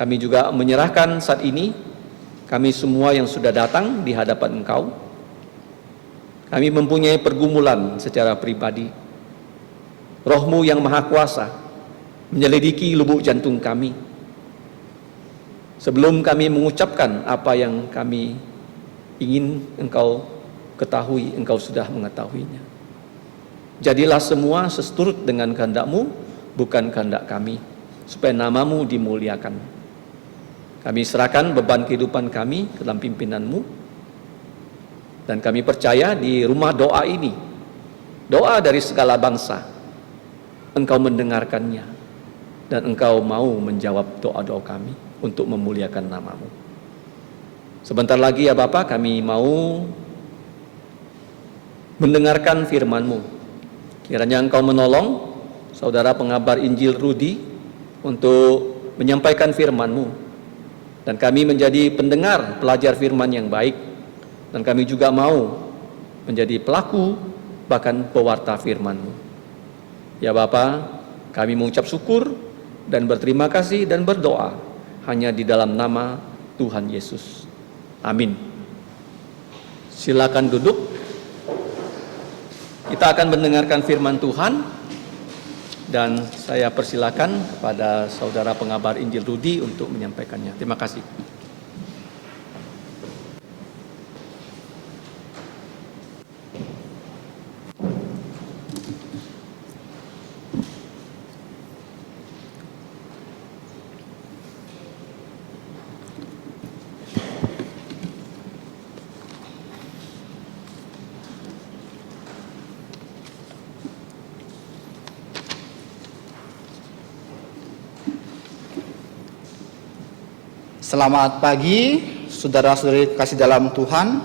kami juga menyerahkan saat ini kami semua yang sudah datang di hadapan Engkau. Kami mempunyai pergumulan secara pribadi. Roh-Mu yang Maha Kuasa menyelidiki lubuk jantung kami. Sebelum kami mengucapkan apa yang kami ingin Engkau ketahui, Engkau sudah mengetahuinya. Jadilah semua seturut dengan kehendak-Mu, bukan kehendak kami, supaya nama-Mu dimuliakan. Kami serahkan beban kehidupan kami ke dalam pimpinan-Mu, dan kami percaya di rumah doa ini, doa dari segala bangsa, Engkau mendengarkannya, dan Engkau mau menjawab doa-doa kami untuk memuliakan nama-Mu. Sebentar lagi ya Bapa, kami mau mendengarkan firman-Mu. Kiranya Engkau menolong saudara pengabar Injil Rudi untuk menyampaikan firman-Mu. Dan kami menjadi pendengar, pelajar firman yang baik. Dan kami juga mau menjadi pelaku, bahkan pewarta firman-Mu. Ya Bapa, kami mengucap syukur dan berterima kasih dan berdoa hanya di dalam nama Tuhan Yesus. Amin. Silakan duduk. Kita akan mendengarkan firman Tuhan, dan saya persilakan kepada saudara pengabar Injil Rudi untuk menyampaikannya. Terima kasih. Selamat pagi, saudara-saudari kasih dalam Tuhan.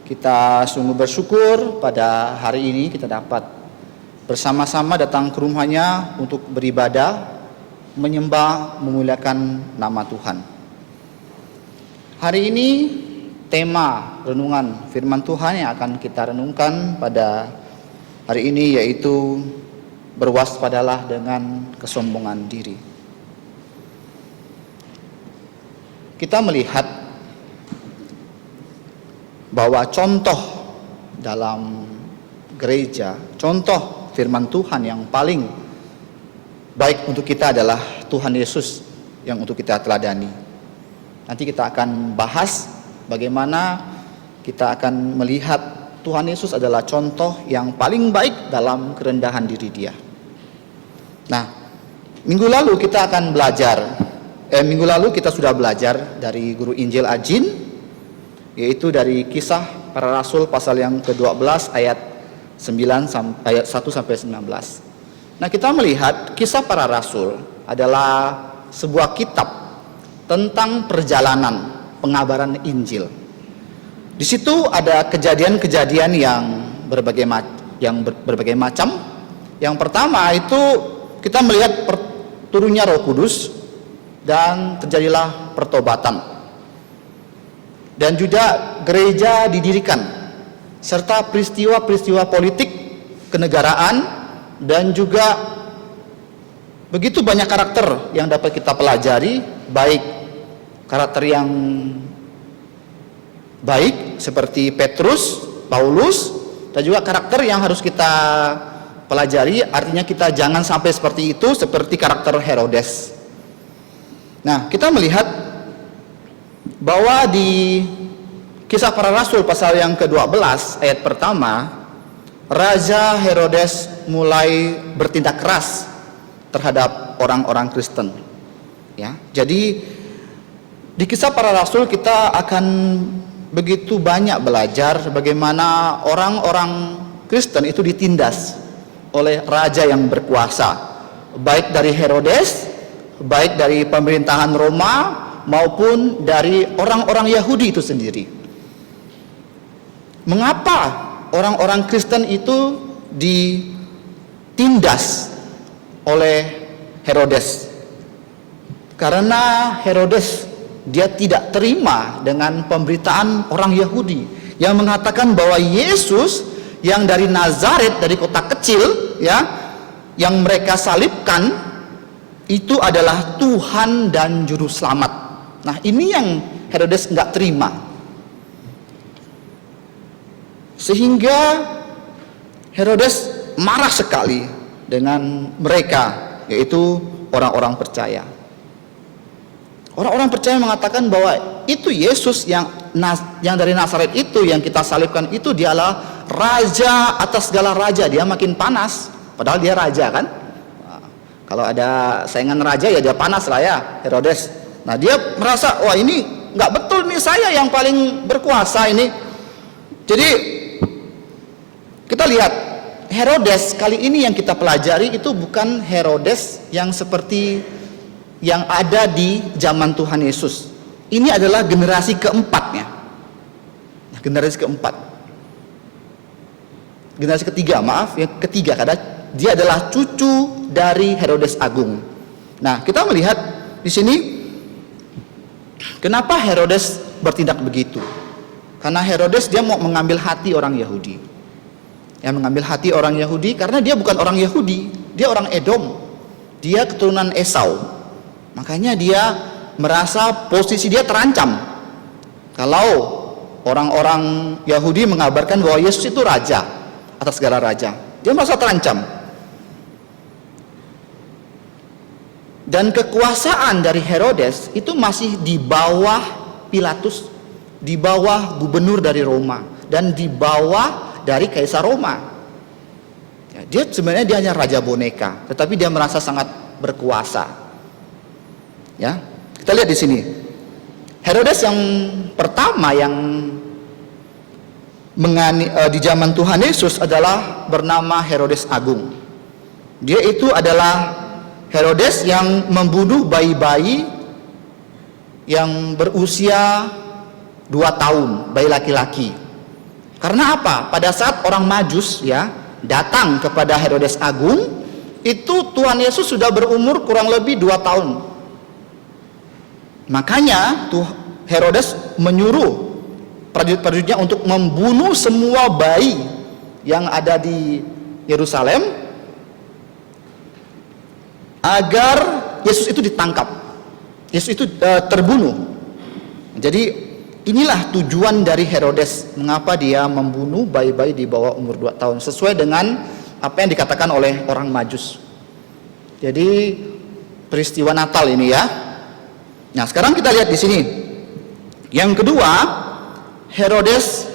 Kita sungguh bersyukur pada hari ini kita dapat bersama-sama datang ke rumahnya untuk beribadah, menyembah, memuliakan nama Tuhan. Hari ini tema renungan firman Tuhan yang akan kita renungkan pada hari ini yaitu berwaspadalah dengan kesombongan diri. Kita melihat bahwa contoh dalam gereja, contoh firman Tuhan yang paling baik untuk kita adalah Tuhan Yesus yang untuk kita teladani. Nanti kita akan bahas bagaimana kita akan melihat Tuhan Yesus adalah contoh yang paling baik dalam kerendahan diri Dia. Nah, minggu lalu kita akan minggu lalu kita sudah belajar dari guru Injil Ajin, yaitu dari Kisah Para Rasul pasal yang ke-12 ayat 1 sampai 19. Nah, kita melihat Kisah Para Rasul adalah sebuah kitab tentang perjalanan pengabaran Injil. Di situ ada kejadian-kejadian yang berbagai macam. Yang pertama itu kita melihat turunnya Roh Kudus, dan terjadilah pertobatan. Dan juga gereja didirikan, serta peristiwa-peristiwa politik, kenegaraan, dan juga begitu banyak karakter yang dapat kita pelajari, baik karakter yang baik seperti Petrus, Paulus, dan juga karakter yang harus kita pelajari, artinya kita jangan sampai seperti itu, seperti karakter Herodes. Nah, kita melihat bahwa di Kisah Para Rasul pasal yang ke-12 ayat pertama, Raja Herodes mulai bertindak keras terhadap orang-orang Kristen. Ya, jadi di Kisah Para Rasul kita akan begitu banyak belajar bagaimana orang-orang Kristen itu ditindas oleh raja yang berkuasa, baik dari Herodes, baik dari pemerintahan Roma maupun dari orang-orang Yahudi itu sendiri. Mengapa orang-orang Kristen itu ditindas oleh Herodes. Karena Herodes dia tidak terima dengan pemberitaan orang Yahudi yang mengatakan bahwa Yesus yang dari Nazaret, dari kota kecil ya, yang mereka salibkan itu adalah Tuhan dan juru selamat. Nah, ini yang Herodes nggak terima. Sehingga Herodes marah sekali dengan mereka, yaitu orang-orang percaya. Orang-orang percaya mengatakan bahwa itu Yesus yang dari Nazaret itu yang kita salibkan itu dialah raja atas segala raja. Dia makin panas, padahal dia raja kan. Nah, kalau ada saingan raja ya dia panas lah ya, Herodes. Nah, dia merasa wah ini nggak betul nih, saya yang paling berkuasa ini. Jadi kita lihat Herodes kali ini yang kita pelajari itu bukan Herodes yang seperti yang ada di zaman Tuhan Yesus. Ini adalah generasi keempatnya. Generasi keempat. Generasi ketiga, maaf, yang ketiga, karena dia adalah cucu dari Herodes Agung. Nah, kita melihat di sini kenapa Herodes bertindak begitu? Karena Herodes dia mau mengambil hati orang Yahudi. Yang mengambil hati orang Yahudi karena dia bukan orang Yahudi, dia orang Edom. Dia keturunan Esau. Makanya dia merasa posisi dia terancam. Kalau orang-orang Yahudi mengabarkan bahwa Yesus itu raja atas segala raja, dia merasa terancam. Dan kekuasaan dari Herodes itu masih di bawah Pilatus, di bawah gubernur dari Roma, dan di bawah dari Kaisar Roma. Ya, dia sebenarnya dia hanya raja boneka, tetapi dia merasa sangat berkuasa. Ya, kita lihat di sini. Herodes yang pertama yang di zaman Tuhan Yesus adalah bernama Herodes Agung. Dia itu adalah Herodes yang membunuh bayi-bayi yang berusia 2 tahun, bayi laki-laki. Karena apa? Pada saat orang Majus ya datang kepada Herodes Agung, itu Tuhan Yesus sudah berumur kurang lebih 2 tahun. Makanya Herodes menyuruh prajurit-prajuritnya untuk membunuh semua bayi yang ada di Yerusalem agar Yesus itu ditangkap, Yesus itu terbunuh. Jadi inilah tujuan dari Herodes, mengapa dia membunuh bayi-bayi di bawah umur 2 tahun, sesuai dengan apa yang dikatakan oleh orang Majus. Jadi peristiwa Natal ini ya. Nah, sekarang kita lihat di sini. Yang kedua, Herodes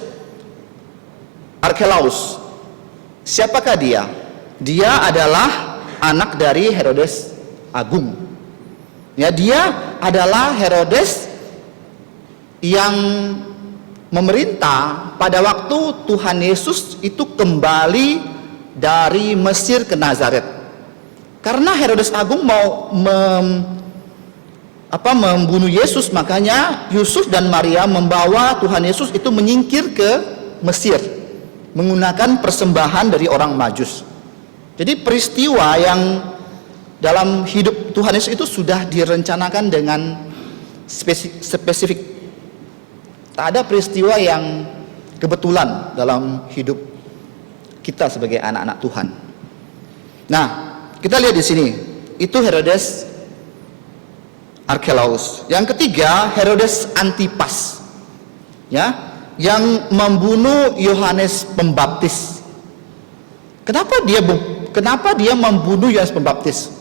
Archelaus. Siapakah dia? Dia adalah anak dari Herodes Agung. Ya, dia adalah Herodes yang memerintah pada waktu Tuhan Yesus itu kembali dari Mesir ke Nazaret. Karena Herodes Agung mau membunuh Yesus, makanya Yusuf dan Maria membawa Tuhan Yesus itu menyingkir ke Mesir menggunakan persembahan dari orang Majus. Jadi peristiwa yang dalam hidup Tuhan Yesus itu sudah direncanakan dengan spesifik. Tak ada peristiwa yang kebetulan dalam hidup kita sebagai anak-anak Tuhan. Nah, kita lihat di sini, itu Herodes Archelaus. Yang ketiga, Herodes Antipas, ya, yang membunuh Yohanes Pembaptis. Kenapa dia membunuh Yohanes Pembaptis?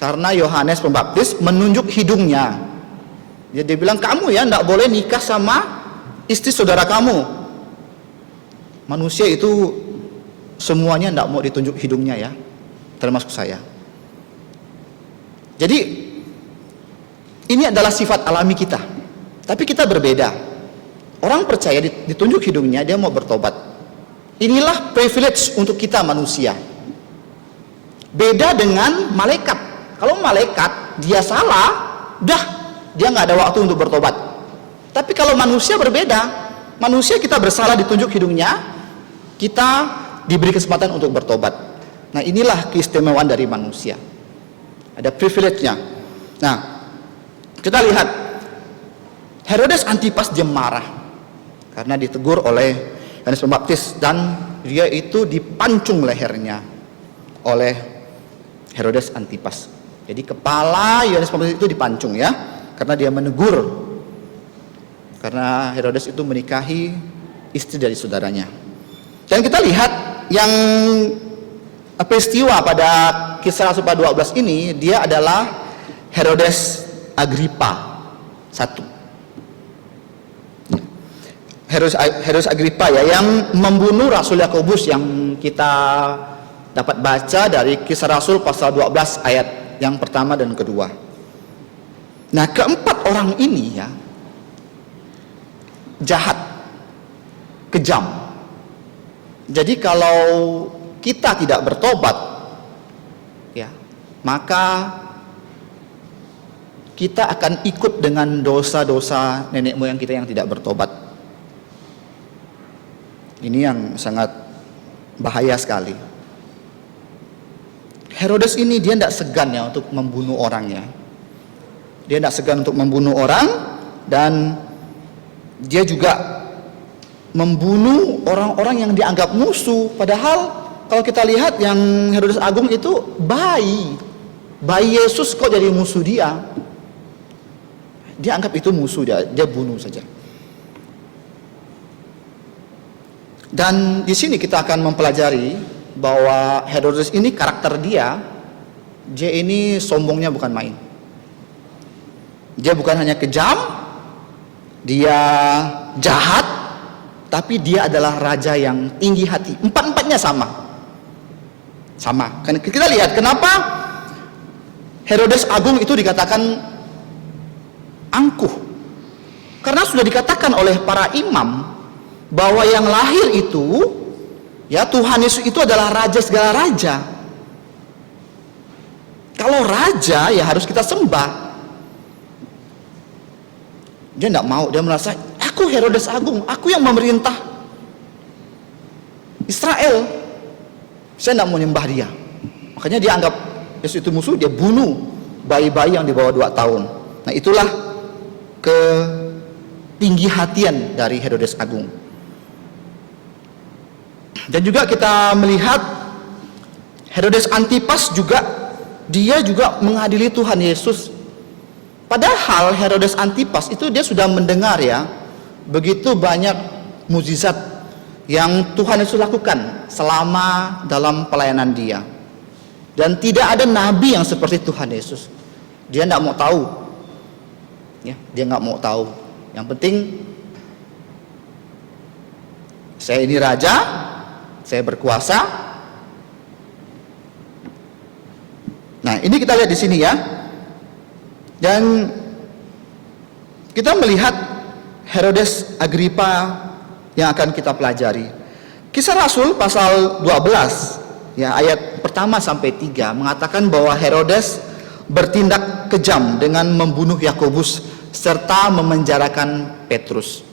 Karena Yohanes Pembaptis menunjuk hidungnya. Dia bilang, kamu ya tidak boleh nikah sama istri saudara kamu. Manusia itu semuanya tidak mau ditunjuk hidungnya ya, termasuk saya. Jadi ini adalah sifat alami kita. Tapi kita berbeda. Orang percaya ditunjuk hidungnya, dia mau bertobat. Inilah privilege untuk kita manusia. Beda dengan malaikat. Kalau malaikat dia salah, dia nggak ada waktu untuk bertobat. Tapi kalau manusia berbeda. Manusia kita bersalah ditunjuk hidungnya, kita diberi kesempatan untuk bertobat. Nah, inilah keistimewaan dari manusia. Ada privilege-nya. Nah, kita lihat Herodes Antipas dia marah karena ditegur oleh Yohanes Pembaptis dan dia itu dipancung lehernya oleh Herodes Antipas. Jadi kepala Yohanes Pembaptis itu dipancung ya, karena dia menegur. Karena Herodes itu menikahi istri dari saudaranya. Dan kita lihat yang peristiwa pada Kisah Rasul 12 ini, dia adalah Herodes Agripa I. Herodes Agripa ya, yang membunuh Rasul Yakobus yang kita dapat baca dari Kisah Rasul pasal 12 ayat yang pertama dan kedua. Nah, keempat orang ini ya jahat, kejam. Jadi kalau kita tidak bertobat ya, maka kita akan ikut dengan dosa-dosa nenek moyang kita yang tidak bertobat. Ini yang sangat bahaya sekali. Herodes ini dia tidak segan ya untuk membunuh orangnya. Dia tidak segan untuk membunuh orang, dan dia juga membunuh orang-orang yang dianggap musuh. Padahal kalau kita lihat yang Herodes Agung itu bayi Yesus kok jadi musuh dia. Dia anggap itu musuh dia bunuh saja. Dan di sini kita akan mempelajari bahwa Herodes ini karakter dia ini sombongnya bukan main. Dia bukan hanya kejam, dia jahat, tapi dia adalah raja yang tinggi hati. Empat-empatnya sama. Karena kita lihat kenapa Herodes Agung itu dikatakan angkuh. Karena sudah dikatakan oleh para imam bahwa yang lahir itu ya, Tuhan Yesus itu adalah raja segala raja. Kalau raja ya harus kita sembah. Dia tidak mau, dia merasa aku Herodes Agung, aku yang memerintah Israel, saya tidak mau nyembah dia. Makanya dia anggap Yesus itu musuh, dia bunuh bayi-bayi yang di bawah 2 tahun. Nah, itulah ketinggi hatian dari Herodes Agung. Dan juga kita melihat Herodes Antipas juga, dia juga mengadili Tuhan Yesus. Padahal Herodes Antipas itu dia sudah mendengar ya, begitu banyak mukjizat yang Tuhan Yesus lakukan selama dalam pelayanan dia. Dan tidak ada nabi yang seperti Tuhan Yesus. Dia tidak mau tahu. Ya, dia nggak mau tahu. Yang penting saya ini raja, saya berkuasa. Nah, ini kita lihat di sini ya. Dan kita melihat Herodes Agripa yang akan kita pelajari. Kisah Rasul pasal 12 ya, ayat pertama sampai 3 mengatakan bahwa Herodes bertindak kejam dengan membunuh Yakobus serta memenjarakan Petrus.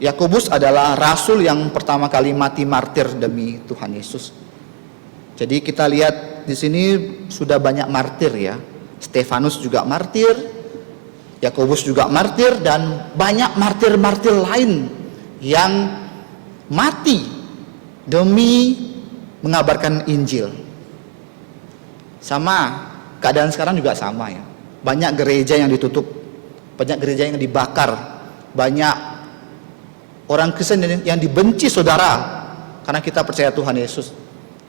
Yakobus adalah rasul yang pertama kali mati martir demi Tuhan Yesus. Jadi kita lihat di sini sudah banyak martir ya. Stefanus juga martir, Yakobus juga martir, dan banyak martir-martir lain yang mati demi mengabarkan Injil. Sama keadaan sekarang juga sama ya. Banyak gereja yang ditutup, banyak gereja yang dibakar, banyak orang Kristen yang dibenci saudara karena kita percaya Tuhan Yesus.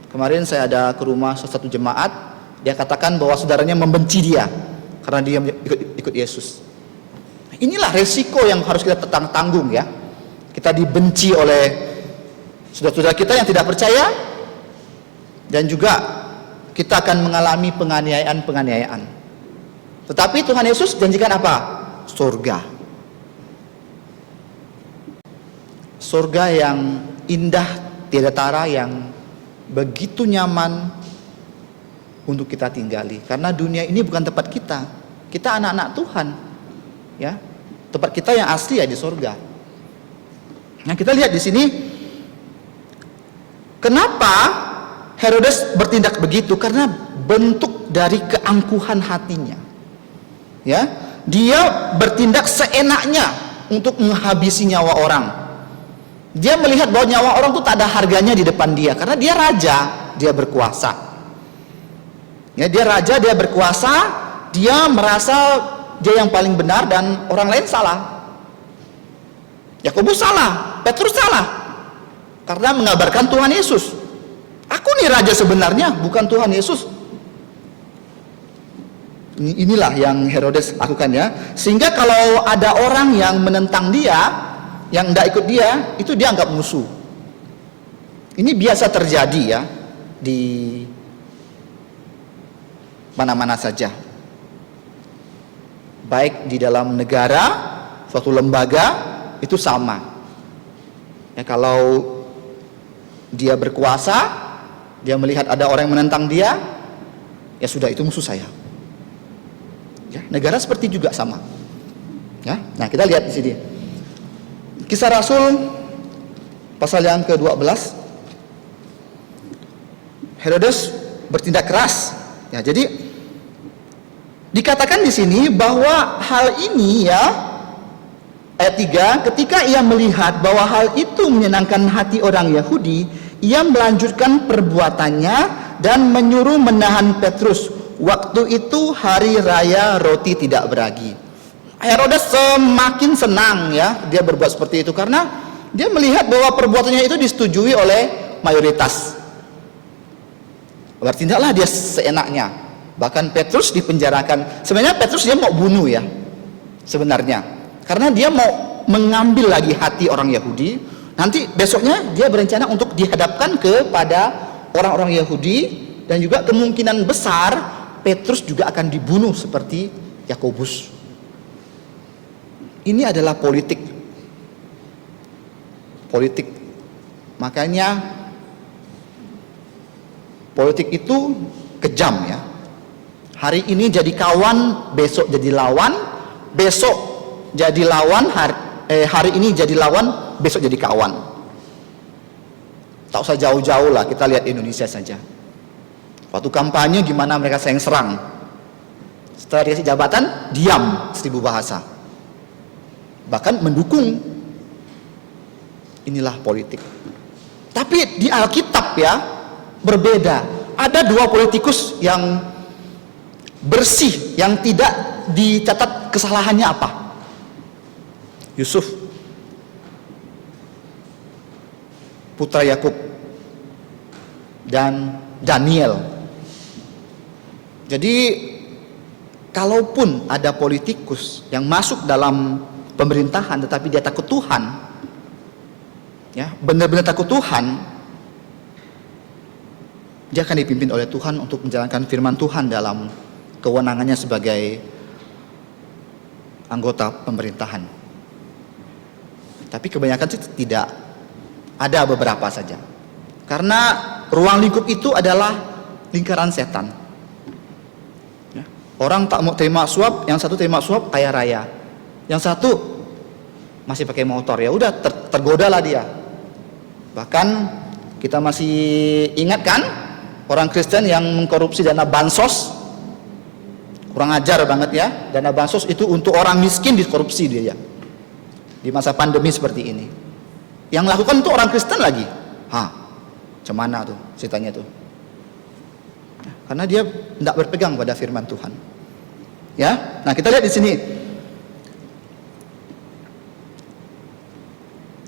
Kemarin saya ada ke rumah satu jemaat, dia katakan bahwa saudaranya membenci dia karena dia ikut Yesus. Inilah resiko yang harus kita tanggung ya. Kita dibenci oleh saudara-saudara kita yang tidak percaya, dan juga kita akan mengalami penganiayaan. Tetapi Tuhan Yesus janjikan apa? Surga. Surga yang indah, tiada tara, yang begitu nyaman untuk kita tinggali. Karena dunia ini bukan tempat kita. Kita anak-anak Tuhan. Ya. Tempat kita yang asli ya di surga. Nah, kita lihat di sini kenapa Herodes bertindak begitu, karena bentuk dari keangkuhan hatinya. Ya, dia bertindak seenaknya untuk menghabisi nyawa orang. Dia melihat bahwa nyawa orang itu tak ada harganya di depan dia, karena dia raja, dia berkuasa. Ya, dia raja, dia berkuasa, dia merasa dia yang paling benar dan orang lain salah. Yakobus salah, Petrus salah, karena mengabarkan Tuhan Yesus. Aku nih raja sebenarnya, bukan Tuhan Yesus. Inilah yang Herodes lakukan ya. Sehingga kalau ada orang yang menentang dia, yang tidak ikut dia, itu dia anggap musuh. Ini biasa terjadi ya di mana-mana saja. Baik di dalam negara, suatu lembaga, itu sama. Ya, kalau dia berkuasa, dia melihat ada orang yang menentang dia, ya sudah, itu musuh saya. Ya, negara seperti juga sama. Ya, nah kita lihat di sini. Kisah Rasul pasal yang ke-12. Herodes bertindak keras. Ya, jadi dikatakan di sini bahwa hal ini ya, ayat 3, ketika ia melihat bahwa hal itu menyenangkan hati orang Yahudi, ia melanjutkan perbuatannya dan menyuruh menahan Petrus. Waktu itu hari raya roti tidak beragi. Herodes semakin senang ya dia berbuat seperti itu, karena dia melihat bahwa perbuatannya itu disetujui oleh mayoritas. Bertindaklah dia seenaknya. Bahkan Petrus dipenjarakan. Sebenarnya Petrus dia mau bunuh ya, sebenarnya, karena dia mau mengambil lagi hati orang Yahudi. Nanti besoknya dia berencana untuk dihadapkan kepada orang-orang Yahudi, dan juga kemungkinan besar Petrus juga akan dibunuh seperti Yakobus. Ini adalah politik. Makanya politik itu kejam ya. Hari ini jadi kawan, besok jadi lawan, besok jadi lawan, hari ini jadi lawan, besok jadi kawan. Tak usah jauh-jauh lah, kita lihat Indonesia saja. Waktu kampanye gimana mereka saling serang. Setelah dikasih jabatan, diam 1000 bahasa. Bahkan mendukung. Inilah politik. Tapi di Alkitab ya, berbeda. Ada 2 politikus yang bersih, yang tidak dicatat kesalahannya apa. Yusuf, putra Yakub, dan Daniel. Jadi kalaupun ada politikus yang masuk dalam pemerintahan tetapi dia takut Tuhan, ya, benar-benar takut Tuhan, dia akan dipimpin oleh Tuhan untuk menjalankan firman Tuhan dalam kewenangannya sebagai anggota pemerintahan. Tapi kebanyakan sih tidak, ada beberapa saja. Karena ruang lingkup itu adalah lingkaran setan. Ya. Orang tak mau terima suap, yang satu terima suap kaya raya, yang satu masih pakai motor, ya udah tergoda lah dia. Bahkan kita masih ingat kan orang Kristen yang mengkorupsi dana bansos, kurang ajar banget ya. Dana bansos itu untuk orang miskin dikorupsi dia ya. Di masa pandemi seperti ini, yang lakukan itu orang Kristen lagi. Cemana tuh ceritanya tuh? Karena dia tidak berpegang pada firman Tuhan. Ya, nah kita lihat di sini.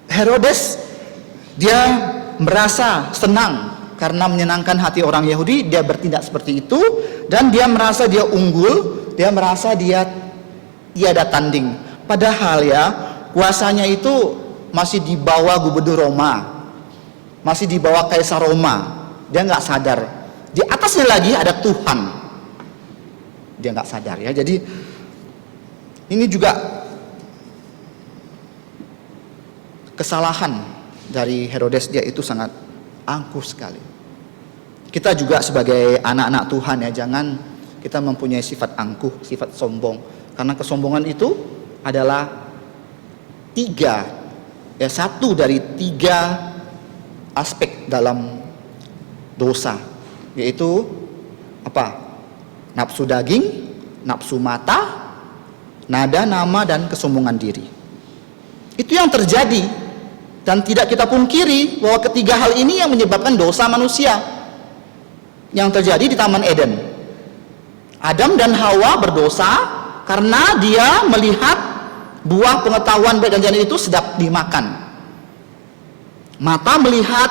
Herodes dia merasa senang karena menyenangkan hati orang Yahudi, dia bertindak seperti itu, dan dia merasa dia unggul, dia merasa dia tiada tanding. Padahal ya, kuasanya itu masih di bawah gubernur Roma, masih di bawah kaisar Roma. Dia nggak sadar, di atasnya lagi ada Tuhan. Dia nggak sadar ya. Jadi ini juga kesalahan dari Herodes, dia itu sangat angkuh sekali. Kita juga sebagai anak-anak Tuhan ya, jangan kita mempunyai sifat angkuh, sifat sombong. Karena kesombongan itu adalah 3 ya satu dari 3 aspek dalam dosa, yaitu apa? Nafsu daging, nafsu mata, nada, nama, dan kesombongan diri. Itu yang terjadi, dan tidak kita pungkiri bahwa ketiga hal ini yang menyebabkan dosa manusia yang terjadi di Taman Eden. Adam dan Hawa berdosa karena dia melihat buah pengetahuan baik dan jahat itu sedap dimakan. Mata melihat,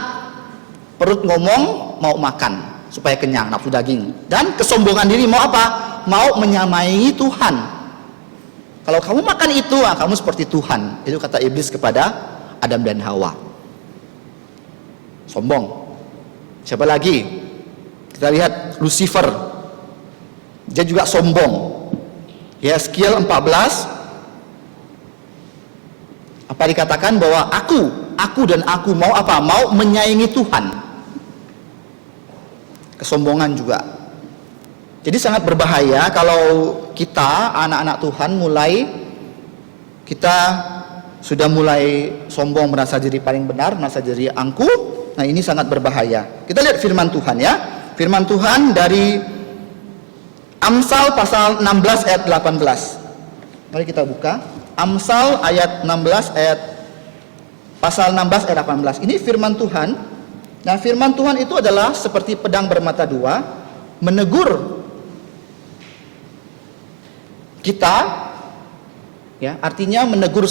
perut ngomong, mau makan supaya kenyang, nafsu daging. Dan kesombongan diri mau apa? Mau menyamai Tuhan. Kalau kamu makan itu, kamu seperti Tuhan. Itu kata iblis kepada Adam dan Hawa. Sombong. Siapa lagi? Kita lihat Lucifer. Dia juga sombong. Yeskiel 14. Apa dikatakan bahwa aku dan aku mau apa? Mau menyaingi Tuhan. Kesombongan juga. Jadi sangat berbahaya kalau kita anak-anak Tuhan kita sudah mulai sombong, merasa diri paling benar, merasa diri angkuh. Nah, ini sangat berbahaya. Kita lihat firman Tuhan ya. Firman Tuhan dari Amsal pasal 16 ayat 18. Mari kita buka. Amsal ayat 16 pasal 16 ayat 18. Ini firman Tuhan. Nah, firman Tuhan itu adalah seperti pedang bermata dua, menegur kita, ya, artinya menegur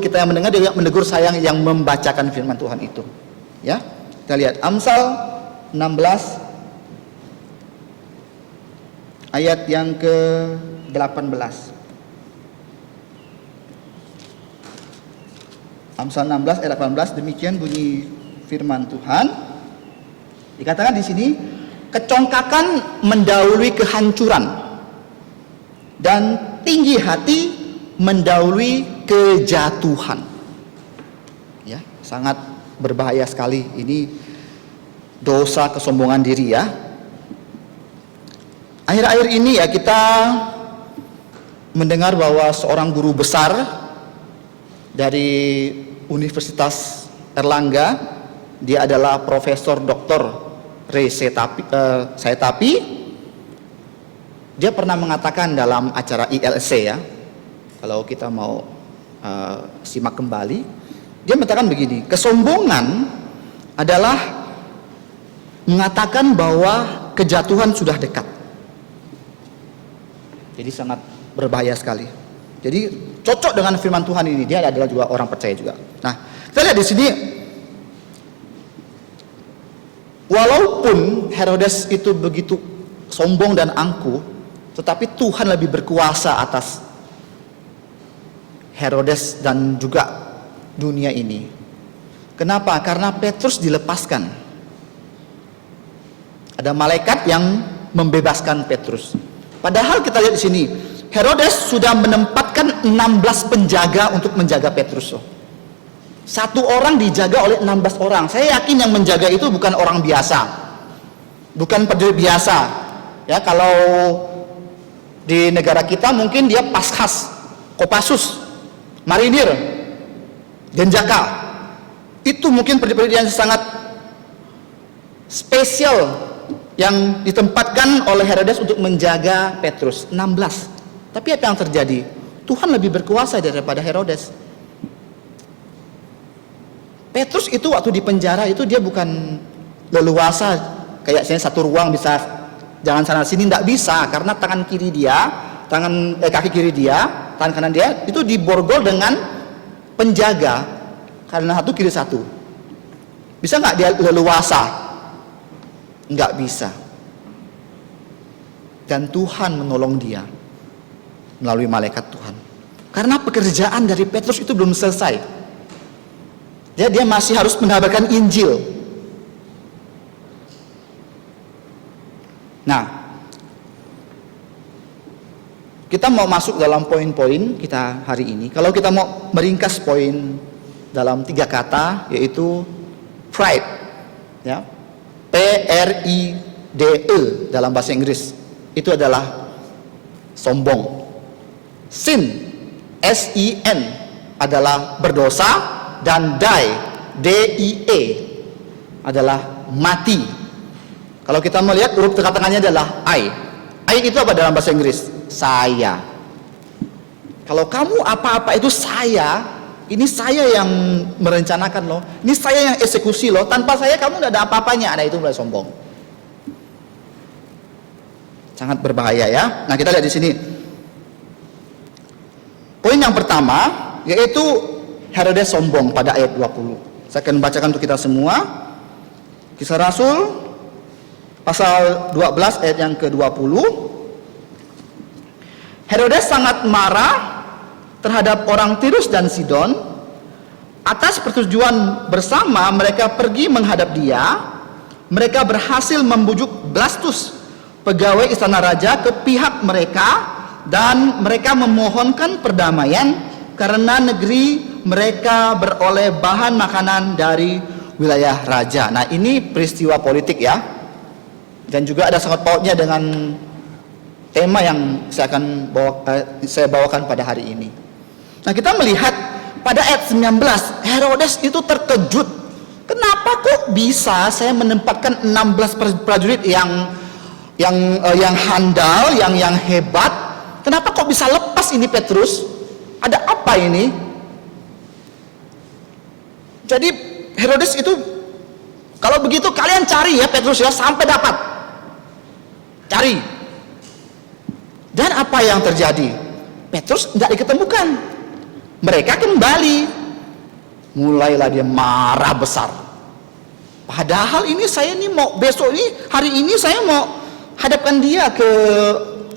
kita yang mendengar, dia menegur saya yang membacakan firman Tuhan itu. Ya, kita lihat Amsal 16 ayat yang ke-18. Amsal 16 ayat 18, demikian bunyi firman Tuhan. Dikatakan di sini, kecongkakan mendahului kehancuran dan tinggi hati mendahului kejatuhan. Ya, sangat berbahaya sekali ini dosa kesombongan diri ya. Akhir-akhir ini ya kita mendengar bahwa seorang guru besar dari Universitas Erlangga, dia adalah Profesor Dr. Ray Saetapi. Dia pernah mengatakan dalam acara ILC ya, kalau kita mau simak kembali, dia mengatakan begini, kesombongan adalah mengatakan bahwa kejatuhan sudah dekat. Jadi sangat berbahaya sekali. Jadi cocok dengan firman Tuhan ini, dia adalah juga orang percaya juga. Nah, kita lihat di sini, walaupun Herodes itu begitu sombong dan angkuh, tetapi Tuhan lebih berkuasa atas Herodes dan juga dunia ini. Kenapa? Karena Petrus dilepaskan. Ada malaikat yang membebaskan Petrus. Padahal kita lihat di sini, Herodes sudah menempatkan 16 penjaga untuk menjaga Petrus. Satu orang dijaga oleh 16 orang. Saya yakin yang menjaga itu bukan orang biasa, bukan prajurit biasa. Ya, kalau di negara kita mungkin dia Paskas, Kopassus, marinir, Denjaka. Itu mungkin prajurit yang sangat spesial yang ditempatkan oleh Herodes untuk menjaga Petrus. 16. Tapi apa yang terjadi? Tuhan lebih berkuasa daripada Herodes. Petrus itu waktu di penjara itu dia bukan leluasa kayak saya satu ruang bisa jangan sana sini, tidak bisa, karena tangan kiri dia, kaki kiri dia, tangan kanan dia itu diborgol dengan penjaga, karena satu kiri satu. Bisa nggak dia leluasa? Nggak bisa. Dan Tuhan menolong dia melalui malaikat Tuhan. Karena pekerjaan dari Petrus itu belum selesai. Dia masih harus mengabarkan Injil. Nah, kita mau masuk dalam poin-poin kita hari ini. Kalau kita mau meringkas poin dalam 3 kata, yaitu pride, ya, Pride dalam bahasa Inggris, itu adalah sombong. Sin, sin, adalah berdosa, dan die adalah mati. Kalau kita melihat huruf tengah-tengahnya adalah I. I itu apa dalam bahasa Inggris? Saya. Kalau kamu apa-apa itu saya, ini saya yang merencanakan loh, ini saya yang eksekusi loh, tanpa saya kamu tidak ada apa-apanya. Nah, itu mulai sombong. Sangat berbahaya ya. Nah, kita lihat di sini. Poin yang pertama yaitu Herodes sombong pada ayat 20. Saya akan bacakan untuk kita semua. Kisah Rasul pasal 12 ayat yang ke-20. Herodes sangat marah terhadap orang Tirus dan Sidon. Atas persetujuan bersama mereka pergi menghadap dia. Mereka berhasil membujuk Blastus, pegawai istana raja, ke pihak mereka, dan mereka memohonkan perdamaian karena negeri mereka beroleh bahan makanan dari wilayah raja. Nah, ini peristiwa politik ya, dan juga ada sangat pautnya dengan tema yang saya bawakan pada hari ini. Nah, kita melihat pada ayat 19, Herodes itu terkejut. Kenapa kok bisa saya menempatkan 16 prajurit yang handal, yang hebat? Kenapa kok bisa lepas ini Petrus? Ada apa ini? Jadi Herodes itu, kalau begitu kalian cari ya Petrus ya sampai dapat. Cari. Dan apa yang terjadi? Petrus tidak diketemukan. Mereka kembali. Mulailah dia marah besar. Padahal ini saya ini mau besok ini, hari ini saya mau hadapkan dia ke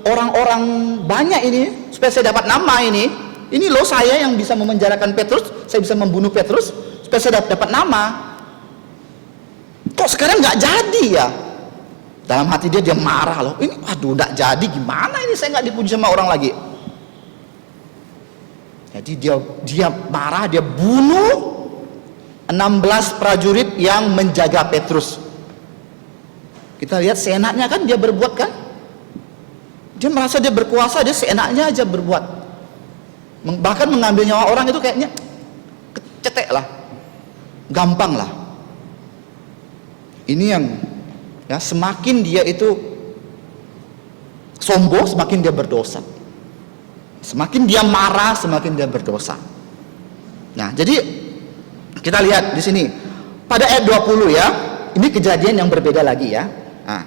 orang-orang banyak ini supaya saya dapat nama ini. Ini loh saya yang bisa memenjarakan Petrus, saya bisa membunuh Petrus supaya saya dapat nama. Kok sekarang nggak jadi ya? Dalam hati dia marah loh. Ini aduh nggak jadi, gimana ini saya nggak dipuji sama orang lagi. Jadi dia marah, dia bunuh 16 prajurit yang menjaga Petrus. Kita lihat seenaknya kan dia berbuat kan? Dia merasa dia berkuasa, dia seenaknya aja berbuat. Bahkan mengambil nyawa orang itu kayaknya cetek lah, gampang lah. Ini yang ya, semakin dia itu sombong, semakin dia berdosa. Semakin dia marah, semakin dia berdosa. Nah, jadi kita lihat di sini pada ayat 20 ya. Ini kejadian yang berbeda lagi ya. Nah,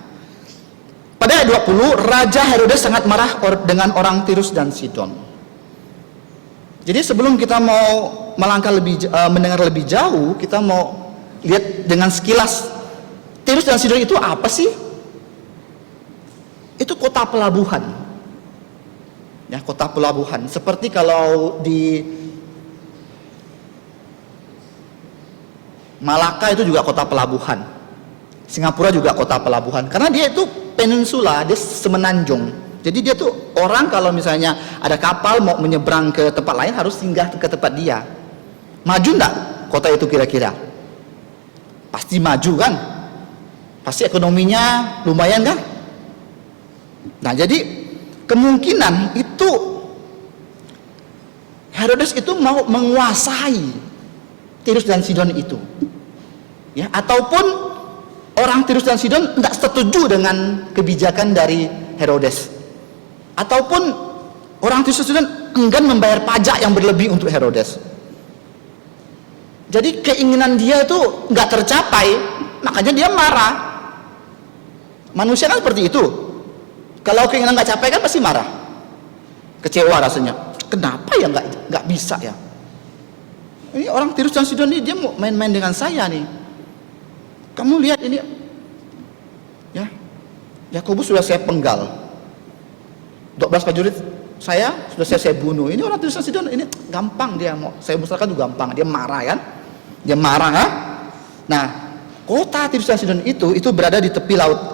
pada ayat 20, Raja Herodes sangat marah dengan orang Tirus dan Sidon. Jadi sebelum kita mau melangkah mendengar lebih jauh, kita mau lihat dengan sekilas Tirus dan Sidon itu apa sih? Itu kota pelabuhan. Ya, kota pelabuhan. Seperti kalau di Malaka itu juga kota pelabuhan. Singapura juga kota pelabuhan. Karena dia itu peninsula, dia semenanjung. Jadi dia tuh orang kalau misalnya ada kapal mau menyeberang ke tempat lain harus singgah ke tempat dia. Maju enggak kota itu kira-kira? Pasti maju kan? Pasti ekonominya lumayan kan? Nah, jadi kemungkinan itu Herodes itu mau menguasai Tirus dan Sidon itu, ya, ataupun orang Tirus dan Sidon tidak setuju dengan kebijakan dari Herodes, ataupun orang Tirus dan Sidon enggan membayar pajak yang berlebih untuk Herodes. Jadi keinginan dia itu nggak tercapai, makanya dia marah. Manusia kan seperti itu. Kalau keinginan nggak capai kan pasti marah, kecewa rasanya. Kenapa ya nggak bisa ya? Ini orang Tirus dan Sidon ini dia mau main-main dengan saya nih. Kamu lihat ini, ya, Yakobus sudah saya penggal, 12 prajurit saya sudah saya bunuh. Ini orang Tirus dan Sidon ini gampang dia mau saya musnahkan juga gampang. Dia marah kan? Dia marah kan? Nah, kota Tirus dan Sidon itu berada di tepi laut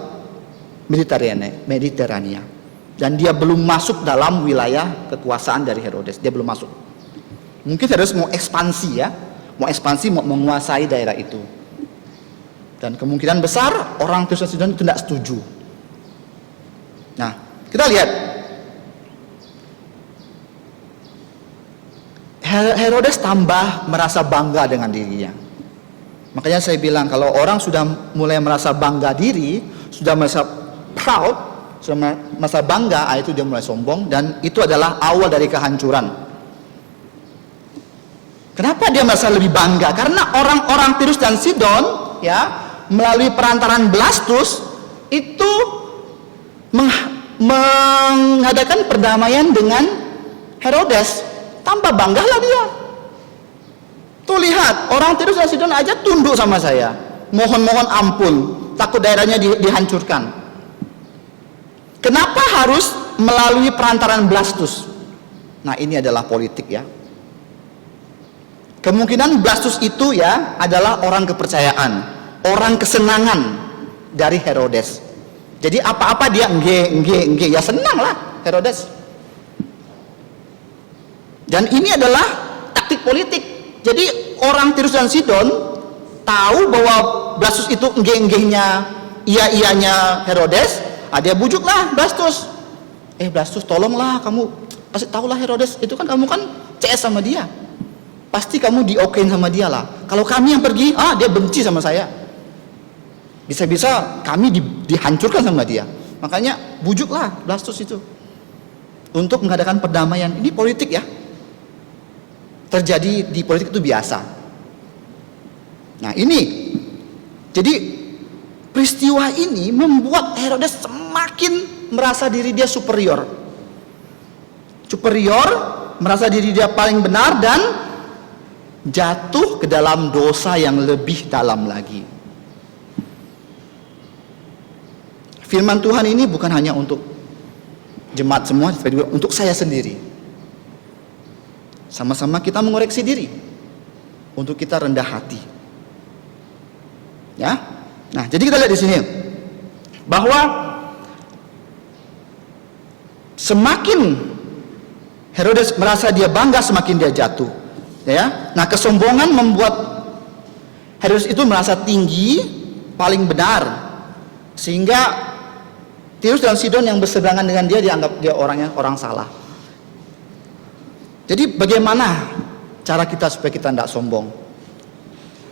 Mediterania, dan dia belum masuk dalam wilayah kekuasaan dari Herodes. Dia belum masuk. Mungkin Herodes mau ekspansi ya, mau menguasai daerah itu. Dan kemungkinan besar orang Tirus dan Sidon itu tidak setuju. Nah, kita lihat Herodes tambah merasa bangga dengan dirinya. Makanya saya bilang kalau orang sudah mulai merasa bangga diri, sudah merasa proud, sudah merasa bangga, itu dia mulai sombong, dan itu adalah awal dari kehancuran. Kenapa dia merasa lebih bangga? Karena orang-orang Tirus dan Sidon, ya, melalui perantaran Blastus itu mengadakan perdamaian dengan Herodes. Tambah banggalah dia. Tuh lihat, orang Tirus dan Sidon aja tunduk sama saya. Mohon ampun, takut daerahnya dihancurkan. Kenapa harus melalui perantaran Blastus? Nah, ini adalah politik ya. Kemungkinan Blastus itu ya adalah orang kepercayaan, orang kesenangan dari Herodes. Jadi apa-apa dia enggak, ya senang lah Herodes. Dan ini adalah taktik politik. Jadi orang Tirus dan Sidon tahu bahwa Blastus itu enggak-enggaknya, iya-iyanya Herodes. Dia bujuklah Blastus. Blastus, tolonglah kamu kasih tahulah Herodes, itu kan kamu kan CS sama dia. Pasti kamu diokein sama dia lah. Kalau kami yang pergi, dia benci sama saya. Bisa-bisa kami dihancurkan sama dia. Makanya bujuklah Blastus itu untuk mengadakan perdamaian. Ini politik ya. Terjadi di politik itu biasa. Nah ini, jadi peristiwa ini membuat Herodes semakin merasa diri dia superior, merasa diri dia paling benar, dan jatuh ke dalam dosa yang lebih dalam lagi. Firman Tuhan ini bukan hanya untuk jemaat semua, tapi juga untuk saya sendiri. Sama-sama kita mengoreksi diri untuk kita rendah hati. Ya. Nah, jadi kita lihat di sini bahwa semakin Herodes merasa dia bangga, semakin dia jatuh. Ya. Nah, kesombongan membuat Herodes itu merasa tinggi, paling benar, sehingga Tirus dan Sidon yang berseberangan dengan dia dianggap dia orang salah. Jadi bagaimana cara kita supaya kita tidak sombong?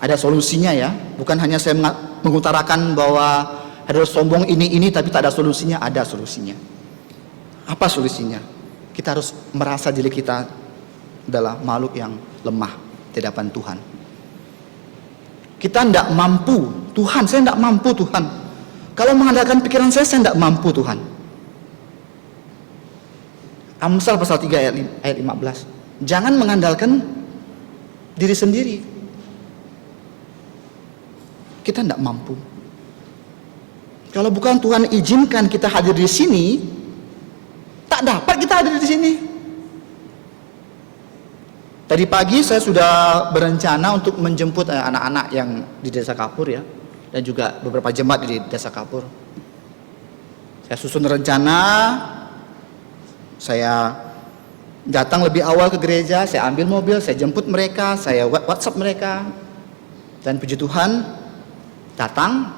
Ada solusinya ya, bukan hanya saya mengutarakan bahwa Herodes sombong ini tapi tak ada solusinya. Ada solusinya. Apa solusinya? Kita harus merasa diri kita adalah makhluk yang lemah di hadapan Tuhan. Kita tidak mampu, Tuhan, saya tidak mampu Tuhan. Kalau mengandalkan pikiran saya tidak mampu Tuhan. Amsal pasal 3 ayat 15. Jangan mengandalkan diri sendiri. Kita tidak mampu. Kalau bukan Tuhan izinkan kita hadir di sini, tak dapat kita hadir di sini. Tadi pagi saya sudah berencana untuk menjemput anak-anak yang di Desa Kapur ya, dan juga beberapa jemaat di Desa Kapur. Saya susun rencana, saya datang lebih awal ke gereja, saya ambil mobil, saya jemput mereka, saya WhatsApp mereka, dan puji Tuhan datang.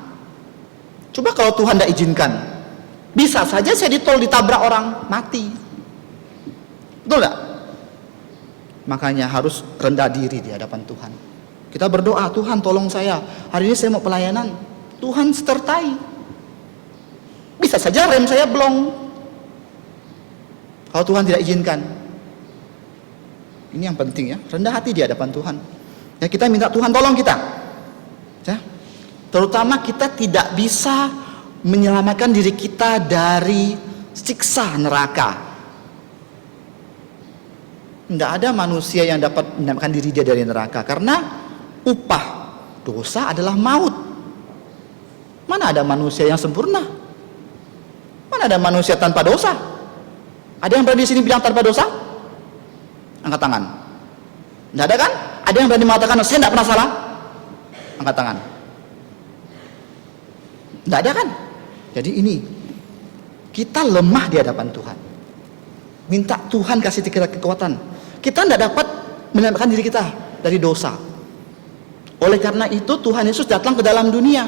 Coba kalau Tuhan tidak izinkan, bisa saja saya di tol ditabrak orang, mati. Betul tidak? Makanya harus rendah diri di hadapan Tuhan. Kita berdoa, Tuhan tolong saya, hari ini saya mau pelayanan, Tuhan sertai. Bisa saja rem saya blong, kalau Tuhan tidak izinkan. Ini yang penting ya, rendah hati di hadapan Tuhan. Ya, kita minta Tuhan tolong kita. Ya. Terutama kita tidak bisa menyelamatkan diri kita dari siksa neraka. Tidak ada manusia yang dapat menyelamatkan diri dia dari neraka, karena upah dosa adalah maut. Mana ada manusia yang sempurna? Mana ada manusia tanpa dosa? Ada yang berani di sini bilang tanpa dosa? Angkat tangan. Tidak ada kan? Ada yang berani mengatakan saya tidak pernah salah? Angkat tangan. Tidak ada kan? Jadi ini, kita lemah di hadapan Tuhan. Minta Tuhan kasih kita kekuatan. Kita tidak dapat menyelamatkan diri kita dari dosa. Oleh karena itu Tuhan Yesus datang ke dalam dunia.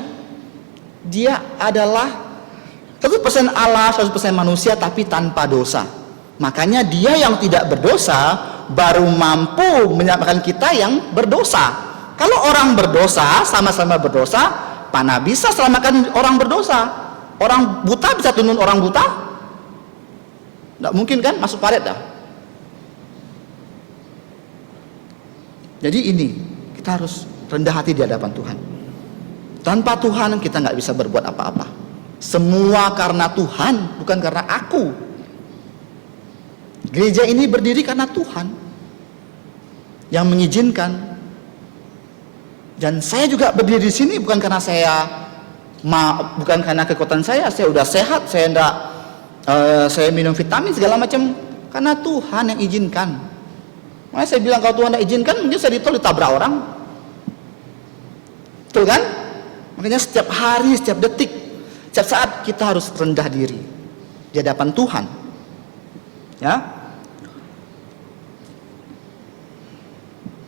Dia adalah 100% Allah, 100% manusia, tapi tanpa dosa. Makanya dia yang tidak berdosa baru mampu menyelamatkan kita yang berdosa. Kalau orang berdosa, sama-sama berdosa, mana bisa selamatkan orang berdosa? Orang buta bisa tuntun orang buta? Tidak mungkin kan, masuk paret dah. Jadi ini, kita harus rendah hati di hadapan Tuhan. Tanpa Tuhan kita nggak bisa berbuat apa-apa. Semua karena Tuhan, bukan karena aku. Gereja ini berdiri karena Tuhan yang mengizinkan. Dan saya juga berdiri di sini bukan karena bukan karena kekuatan saya udah sehat, saya minum vitamin segala macam, karena Tuhan yang izinkan. Makanya saya bilang kalau Tuhan tidak izinkan, mungkin saya ditabrak orang. Betul kan? Makanya setiap hari, setiap detik, setiap saat kita harus rendah diri di hadapan Tuhan. Ya.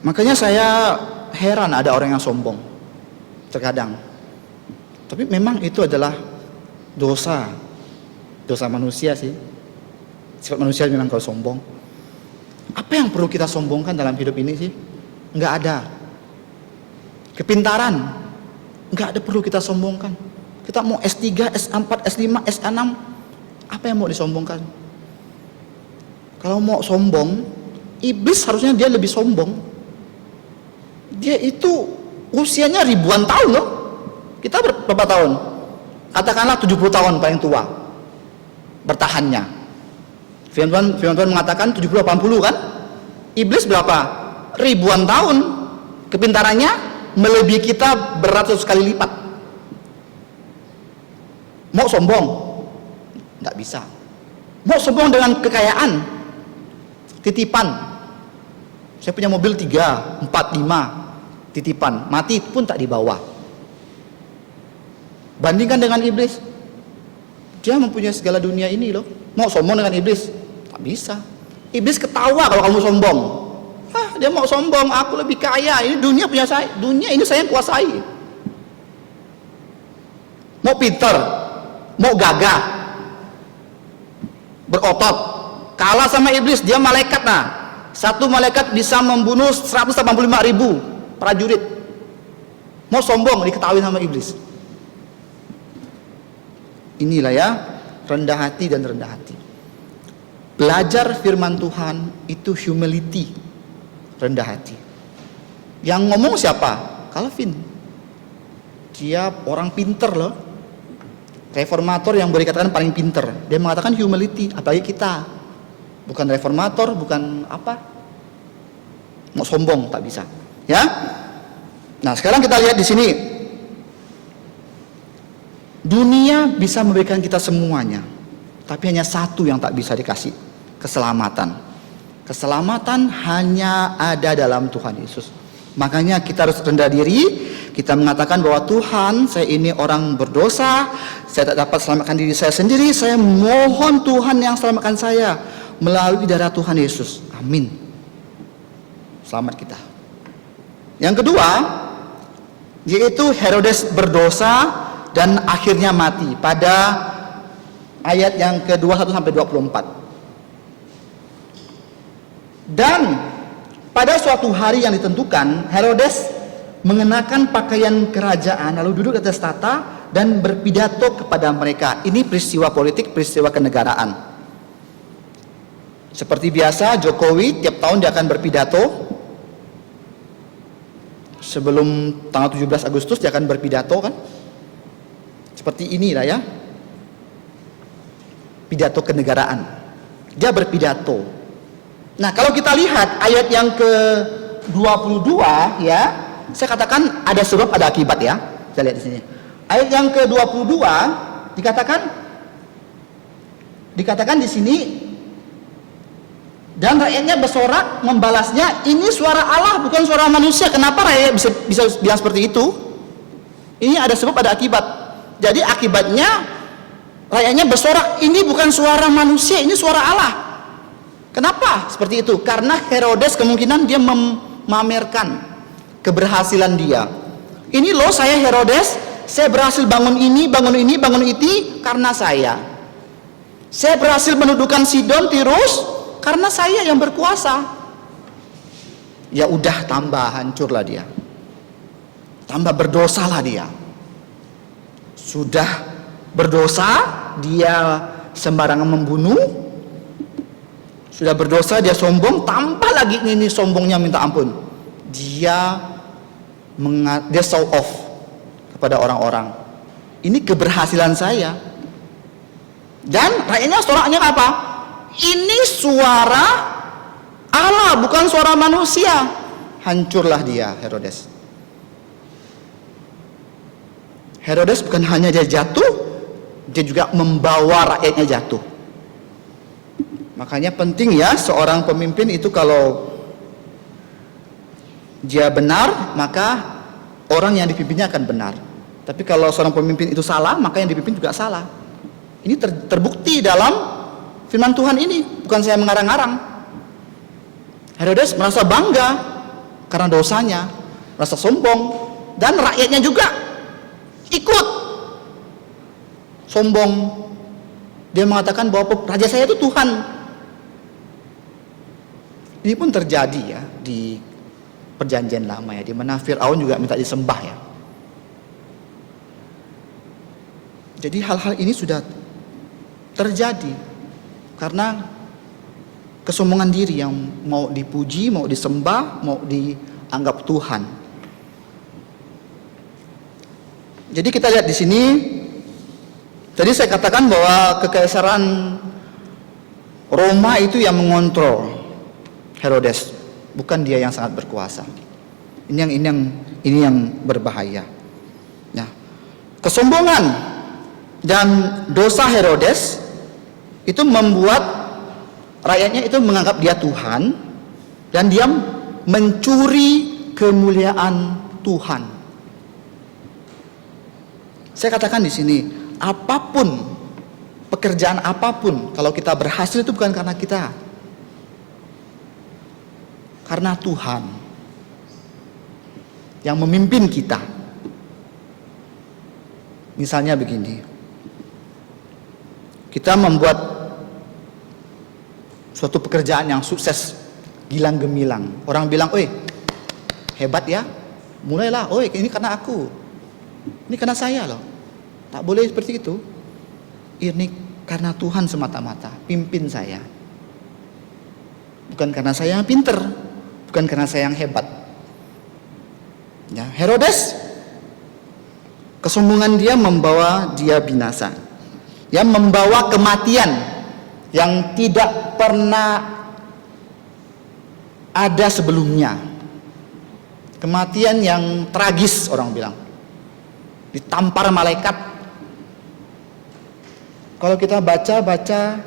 Makanya saya heran ada orang yang sombong terkadang. Tapi memang itu adalah dosa manusia sih. Sifat manusia memang kalau sombong. Apa yang perlu kita sombongkan dalam hidup ini sih? Enggak ada. Kepintaran, enggak ada perlu kita sombongkan. Kita mau S3, S4, S5, S6, apa yang mau disombongkan? Kalau mau sombong, iblis harusnya dia lebih sombong. Dia itu usianya ribuan tahun loh. Kita berapa tahun? Katakanlah 70 tahun paling tua bertahannya. Firman Tuhan mengatakan 70-80 kan? Iblis berapa? Ribuan tahun. Kepintarannya melebihi kita beratus kali lipat. Mau sombong? Tidak bisa. Mau sombong dengan kekayaan? Titipan. Saya punya mobil 3, 4, 5 titipan. Mati pun tak dibawa. Bandingkan dengan iblis. Dia mempunyai segala dunia ini loh. Mau sombong dengan iblis? Tak bisa. Iblis ketawa kalau kamu sombong. Dia mau sombong, aku lebih kaya, ini dunia punya saya, dunia ini saya yang kuasai. Mau pinter, mau gagah, berotot, kalah sama iblis. Dia malaikat. Nah, satu malaikat bisa membunuh 185.000 prajurit. Mau sombong, diketahui sama iblis. Inilah ya, rendah hati dan rendah hati. Belajar firman Tuhan itu humility, rendah hati. Yang ngomong siapa? Calvin. Dia orang pinter loh. Reformator yang boleh dikatakan paling pinter. Dia mengatakan humility, apalagi kita. Bukan reformator, bukan apa. Mau sombong, tak bisa. Ya. Nah, sekarang kita lihat di sini. Dunia bisa memberikan kita semuanya, tapi hanya satu yang tak bisa dikasih, keselamatan. Keselamatan hanya ada dalam Tuhan Yesus. Makanya kita harus rendah diri, kita mengatakan bahwa Tuhan, saya ini orang berdosa, saya tak dapat selamatkan diri saya sendiri, saya mohon Tuhan yang selamatkan saya melalui darah Tuhan Yesus. Amin. Selamat kita. Yang kedua, yaitu Herodes berdosa dan akhirnya mati pada ayat yang ke-21 sampai 24. Dan pada suatu hari yang ditentukan, Herodes mengenakan pakaian kerajaan lalu duduk di atas tahta dan berpidato kepada mereka. Ini peristiwa politik, peristiwa kenegaraan. Seperti biasa, Jokowi tiap tahun dia akan berpidato. Sebelum tanggal 17 Agustus dia akan berpidato kan? Seperti inilah ya, pidato kenegaraan. Dia berpidato. Nah, kalau kita lihat ayat yang ke-22 ya, saya katakan ada sebab ada akibat ya. Kita lihat di sini. Ayat yang ke-22 dikatakan di sini, dan rakyatnya bersorak membalasnya, ini suara Allah bukan suara manusia. Kenapa rakyat bisa bilang seperti itu? Ini ada sebab ada akibat. Jadi akibatnya rakyatnya bersorak, ini bukan suara manusia, ini suara Allah. Kenapa seperti itu? Karena Herodes kemungkinan dia memamerkan keberhasilan dia. Ini loh saya Herodes, saya berhasil bangun ini, bangun ini karena saya. Saya berhasil menundukkan Sidon, Tirus karena saya yang berkuasa. ya udah tambah hancurlah dia. Tambah berdosalah dia. Sudah berdosa, dia sembarangan membunuh. Sudah berdosa, dia sombong, tambah lagi ini sombongnya minta ampun. Dia show off kepada orang-orang. Ini keberhasilan saya. Dan rakyatnya soraknya apa? Ini suara Allah, bukan suara manusia. Hancurlah dia, Herodes. Herodes bukan hanya dia jatuh, dia juga membawa rakyatnya jatuh. Makanya penting ya seorang pemimpin itu kalau dia benar, maka orang yang dipimpinnya akan benar. Tapi kalau seorang pemimpin itu salah, maka yang dipimpin juga salah. Ini terbukti dalam firman Tuhan ini, bukan saya mengarang-arang. Herodes merasa bangga karena dosanya, merasa sombong, dan rakyatnya juga ikut sombong. Dia mengatakan bahwa raja saya itu Tuhan. Ini pun terjadi ya di perjanjian lama ya, di mana Firaun juga minta disembah ya. Jadi hal-hal ini sudah terjadi karena kesombongan diri yang mau dipuji, mau disembah, mau dianggap Tuhan. Jadi kita lihat di sini, tadi saya katakan bahwa kekaisaran Roma itu yang mengontrol Herodes, bukan dia yang sangat berkuasa. Ini yang berbahaya. Nah, kesombongan dan dosa Herodes itu membuat rakyatnya itu menganggap dia Tuhan dan dia mencuri kemuliaan Tuhan. Saya katakan di sini, apapun pekerjaan apapun, kalau kita berhasil itu bukan karena kita, karena Tuhan yang memimpin kita. Misalnya begini, kita membuat suatu pekerjaan yang sukses, gilang gemilang. Orang bilang, "Oi, hebat ya." Mulailah, "Oi, ini karena aku. Ini karena saya loh." Tak boleh seperti itu. Ini karena Tuhan semata-mata, pimpin saya. Bukan karena saya yang pinter, bukan karena saya yang hebat. Ya, Herodes, kesombongan dia membawa dia binasa. Ya, membawa kematian yang tidak pernah ada sebelumnya. Kematian yang tragis orang bilang. Ditampar malaikat. Kalau kita baca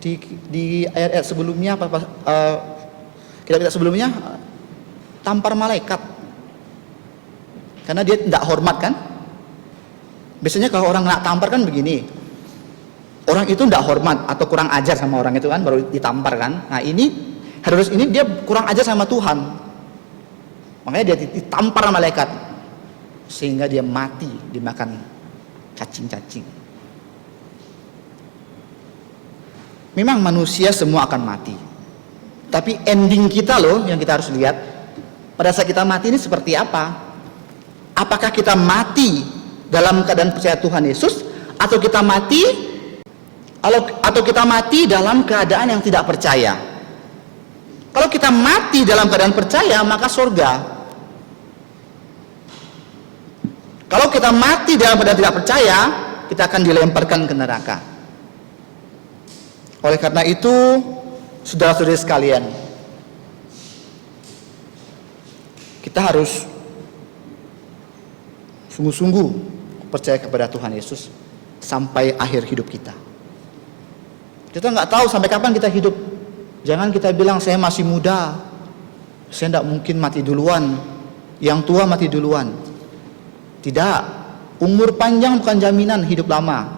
di ayat-ayat sebelumnya, kitab sebelumnya, tampar malaikat. Karena dia tidak hormat kan. Biasanya kalau orang nak tampar kan begini, orang itu tidak hormat atau kurang ajar sama orang itu kan, baru ditampar kan. Nah ini Herodes ini dia kurang ajar sama Tuhan, makanya dia ditampar malaikat sehingga dia mati dimakan cacing-cacing. Memang manusia semua akan mati, tapi ending kita loh yang kita harus lihat. Pada saat kita mati ini seperti apa? Apakah kita mati dalam keadaan percaya Tuhan Yesus, atau kita mati dalam keadaan yang tidak percaya? Kalau kita mati dalam keadaan percaya, maka surga. Kalau kita mati dalam keadaan tidak percaya, kita akan dilemparkan ke neraka. Oleh karena itu, saudara-saudari sekalian, kita harus sungguh-sungguh percaya kepada Tuhan Yesus sampai akhir hidup kita. Kita nggak tahu sampai kapan kita hidup. Jangan kita bilang saya masih muda, saya tidak mungkin mati duluan, yang tua mati duluan. Tidak, umur panjang bukan jaminan hidup lama.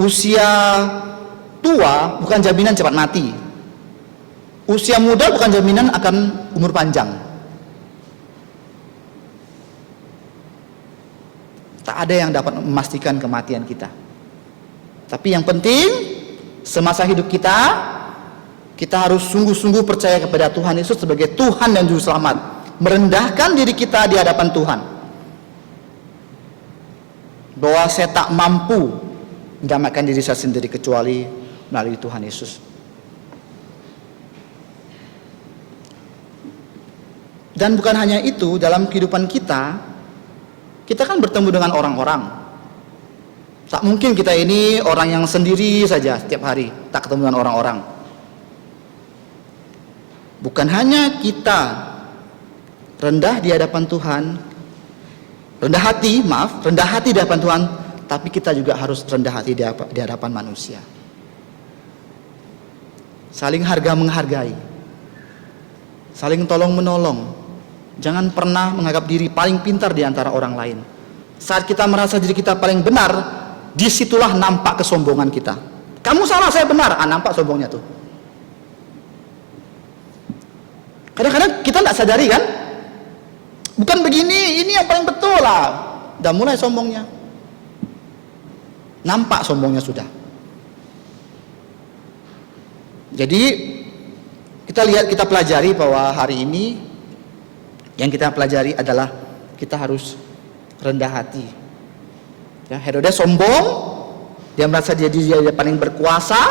Usia tua bukan jaminan cepat mati. Usia muda bukan jaminan akan umur panjang. Tak ada yang dapat memastikan kematian kita. Tapi yang penting semasa hidup kita Kita harus sungguh-sungguh percaya kepada Tuhan Yesus sebagai Tuhan dan Juru Selamat. Merendahkan diri kita di hadapan Tuhan. Bahwa saya tak mampu menyelamatkan diri saya sendiri kecuali melalui Tuhan Yesus. Dan bukan hanya itu, dalam kehidupan kita kan bertemu dengan orang-orang. Tak mungkin kita ini orang yang sendiri saja setiap hari, tak ketemu dengan orang-orang. Bukan hanya kita rendah di hadapan Tuhan, rendah hati di hadapan Tuhan, tapi kita juga harus rendah hati di hadapan manusia. Saling harga menghargai, saling tolong menolong. Jangan pernah menganggap diri paling pintar di antara orang lain. Saat kita merasa diri kita paling benar, disitulah nampak kesombongan kita. Kamu salah, saya benar. Nampak sombongnya tuh. Kadang-kadang kita tidak sadari kan? Bukan begini, ini yang paling betul lah. Udah mulai sombongnya. Nampak sombongnya sudah. Jadi kita pelajari bahwa hari ini yang kita pelajari adalah kita harus rendah hati. Ya, Herodes sombong, dia merasa dia paling berkuasa.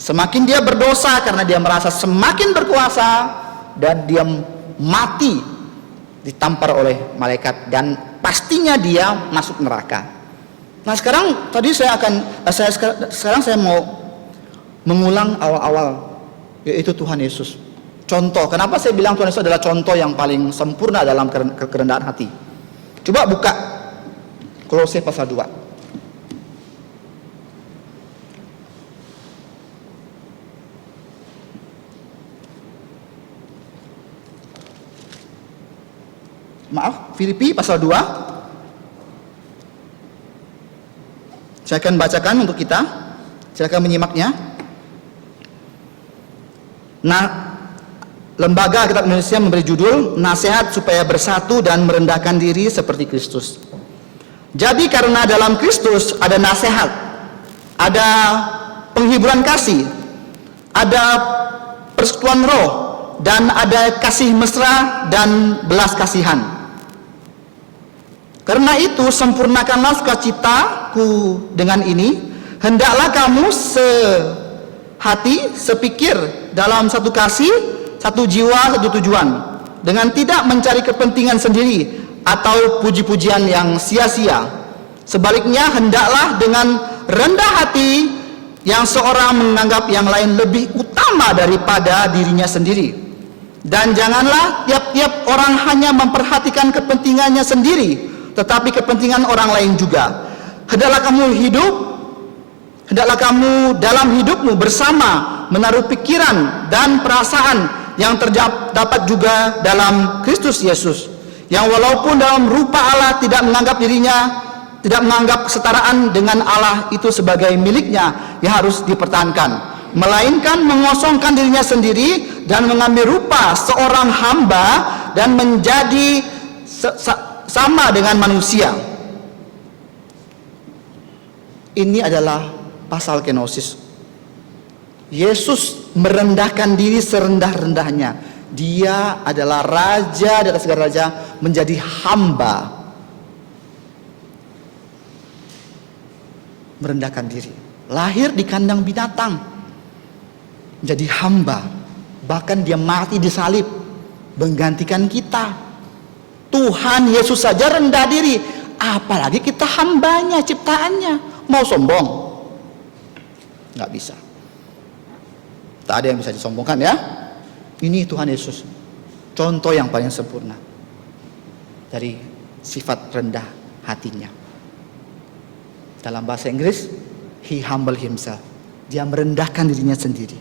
Semakin dia berdosa karena dia merasa semakin berkuasa, dan dia mati ditampar oleh malaikat, dan pastinya dia masuk neraka. Nah sekarang saya mau mengulang awal-awal, yaitu Tuhan Yesus. Contoh, kenapa saya bilang Tuhan Yesus adalah contoh yang paling sempurna dalam kerendahan hati. Coba buka Kolose pasal 2. Filipi pasal 2. Saya akan bacakan untuk kita. Silakan menyimaknya. Nah, Lembaga Alkitab Indonesia memberi judul Nasihat supaya bersatu dan merendahkan diri seperti Kristus. Jadi karena dalam Kristus ada nasihat, ada penghiburan kasih, ada persekutuan roh, dan ada kasih mesra dan belas kasihan. Karena itu sempurnakanlah sukacitaku dengan ini. Hendaklah kamu sehati, sepikir dalam satu kasih, satu jiwa, satu tujuan, dengan tidak mencari kepentingan sendiri atau puji-pujian yang sia-sia. Sebaliknya hendaklah dengan rendah hati yang seorang menganggap yang lain lebih utama daripada dirinya sendiri. Dan janganlah tiap-tiap orang hanya memperhatikan kepentingannya sendiri, tetapi kepentingan orang lain juga. Hendaklah kamu dalam hidupmu bersama menaruh pikiran dan perasaan yang terdapat juga dalam Kristus Yesus, yang walaupun dalam rupa Allah tidak menganggap kesetaraan dengan Allah itu sebagai miliknya yang harus dipertahankan, melainkan mengosongkan dirinya sendiri dan mengambil rupa seorang hamba dan menjadi sama dengan manusia. Ini adalah pasal kenosis. Yesus merendahkan diri serendah-rendahnya. Dia adalah raja di atas segala raja, menjadi hamba. Merendahkan diri. Lahir di kandang binatang, menjadi hamba. Bahkan dia mati di salib, menggantikan kita. Tuhan Yesus saja rendah diri, apalagi kita hambanya, ciptaannya. Mau sombong? Nggak bisa. Tak ada yang bisa disombongkan ya. Ini Tuhan Yesus, contoh yang paling sempurna dari sifat rendah hatinya. Dalam bahasa Inggris, he humble himself. Dia merendahkan dirinya sendiri.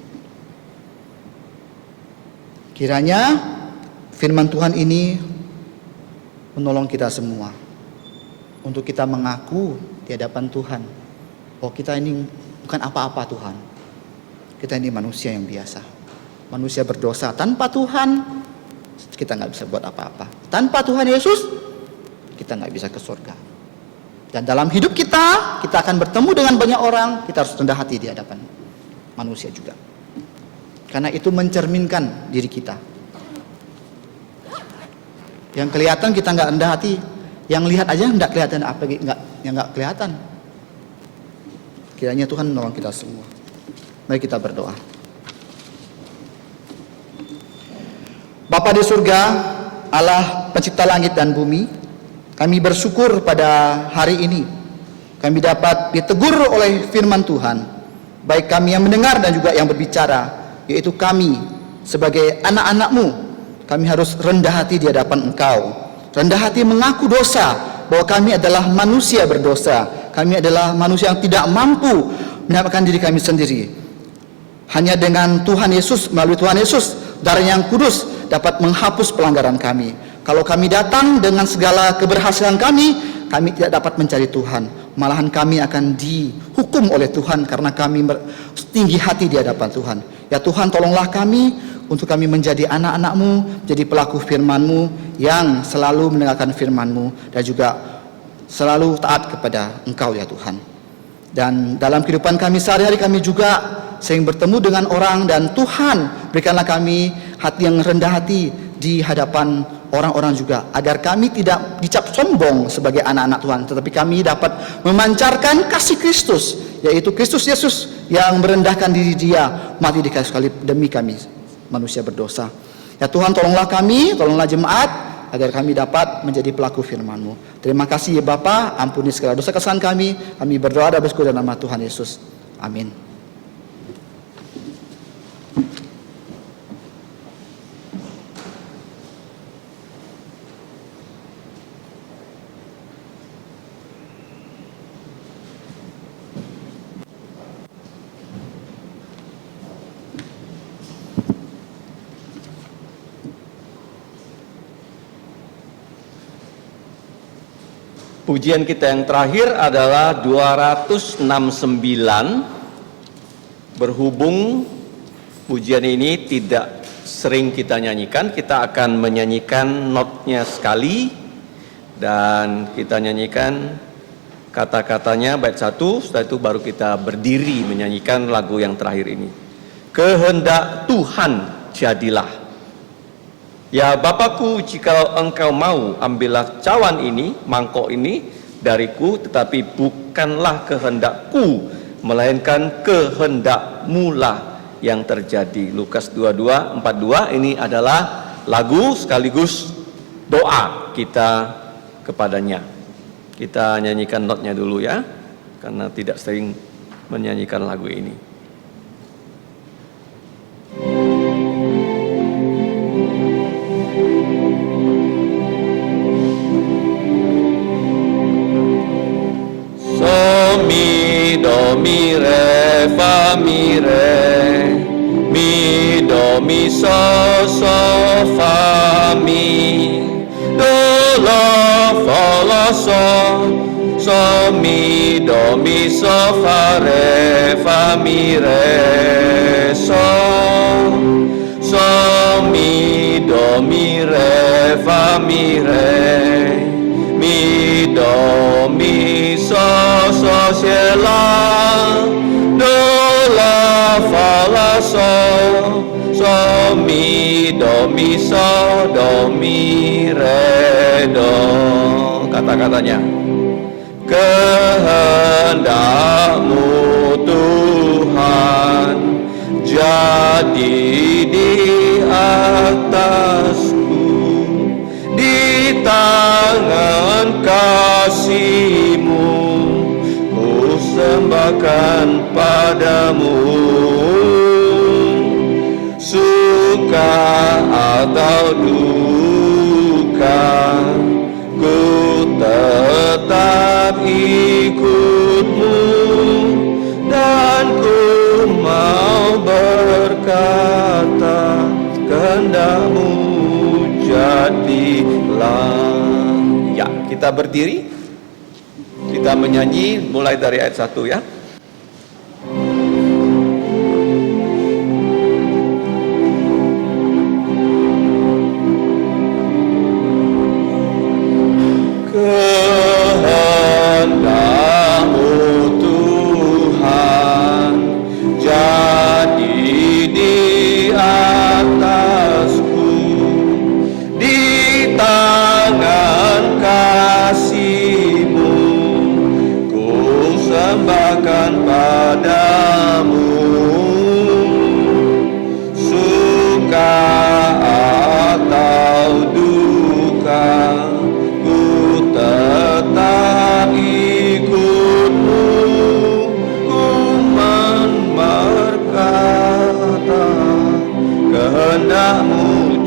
Kiranya firman Tuhan ini menolong kita semua untuk kita mengaku di hadapan Tuhan bahwa kita ini bukan apa-apa Tuhan. Kita ini manusia yang biasa, manusia berdosa. Tanpa Tuhan kita nggak bisa buat apa-apa. Tanpa Tuhan Yesus kita nggak bisa ke surga. Dan dalam hidup kita akan bertemu dengan banyak orang. Kita harus rendah hati di hadapan manusia juga. Karena itu mencerminkan diri kita. Yang kelihatan kita nggak rendah hati, yang lihat aja nggak kelihatan, apa yang nggak kelihatan. Kiranya Tuhan menolong kita semua. Mari kita berdoa. Bapa di surga, Allah pencipta langit dan bumi, kami bersyukur pada hari ini kami dapat ditegur oleh firman Tuhan, baik kami yang mendengar dan juga yang berbicara, yaitu kami sebagai anak-anak-Mu, kami harus rendah hati di hadapan Engkau. Rendah hati mengaku dosa, bahwa kami adalah manusia berdosa, kami adalah manusia yang tidak mampu menyelamatkan diri kami sendiri. Hanya dengan Tuhan Yesus, melalui Tuhan Yesus, darah yang kudus dapat menghapus pelanggaran kami. Kalau kami datang dengan segala keberhasilan kami tidak dapat mencari Tuhan. Malahan kami akan dihukum oleh Tuhan karena kami tinggi hati di hadapan Tuhan. Ya Tuhan, tolonglah kami untuk kami menjadi anak-anak-Mu, jadi pelaku firman-Mu yang selalu mendengarkan firman-Mu dan juga selalu taat kepada Engkau ya Tuhan. Dan dalam kehidupan kami sehari-hari kami juga sering bertemu dengan orang, dan Tuhan berikanlah kami hati yang rendah hati di hadapan orang-orang juga, agar kami tidak dicap sombong sebagai anak-anak Tuhan, tetapi kami dapat memancarkan kasih Kristus, yaitu Kristus Yesus yang merendahkan diri Dia, mati di kayu salib demi kami manusia berdosa. Ya Tuhan, tolonglah kami, tolonglah jemaat, agar kami dapat menjadi pelaku firman-Mu. Terima kasih ya Bapa, ampuni segala dosa kesalahan kami berdoa dan bersyukur dalam nama Tuhan Yesus. Amin. Pujian kita yang terakhir adalah 269. Berhubung pujian ini tidak sering kita nyanyikan, kita akan menyanyikan notnya sekali dan kita nyanyikan kata-katanya bait 1, setelah itu baru kita berdiri menyanyikan lagu yang terakhir ini. Kehendak Tuhan jadilah. Ya Bapakku, jika Engkau mau, ambillah cawan ini, mangkok ini dariku, tetapi bukanlah kehendakku, melainkan kehendak-Mu lah yang terjadi. Lukas 22:42 ini adalah lagu sekaligus doa kita kepadanya. Kita nyanyikan notnya dulu ya, karena tidak sering menyanyikan lagu ini. Do mi re fa mi re, mi do mi so so fa mi, do la fa la so, so mi do mi so fa mi re so, so mi do mi re fa mi re, mi do mi so so si la. So mi do mi so do mi re do. Kata-katanya. Kehendak-Mu Tuhan jadi di atasku, di tangan kasih-Mu ku sembahkan padamu. Suka atau duka, ku tetap ikut-Mu, dan ku mau berkata, kehendak-Mu jadilah. Ya, kita berdiri, kita menyanyi mulai dari ayat 1 ya. Kehendak-Mu Tuhan jadi di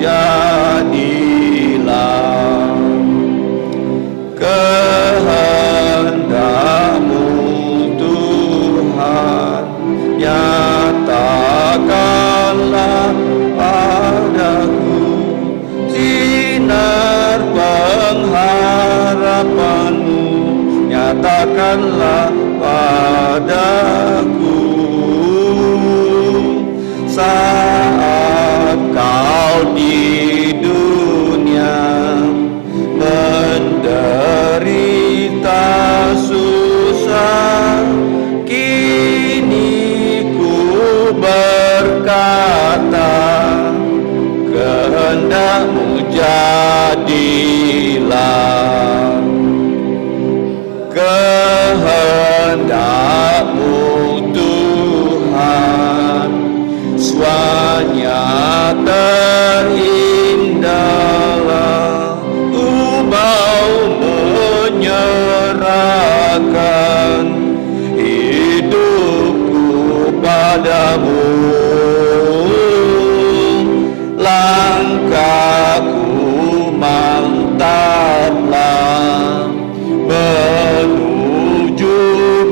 jadilah kehendak-Mu Tuhan, nyatakanlah padaku sinar pengharapan-Mu, nyatakanlah padaku saat Kau di dunia menderita susah, kini ku berkata, kehendak-Mu jadilah, kehendak-Mu Tuhan, suanya terindahlah, ku mau menyerahkan hidupku padamu, langkahku mantaplah menuju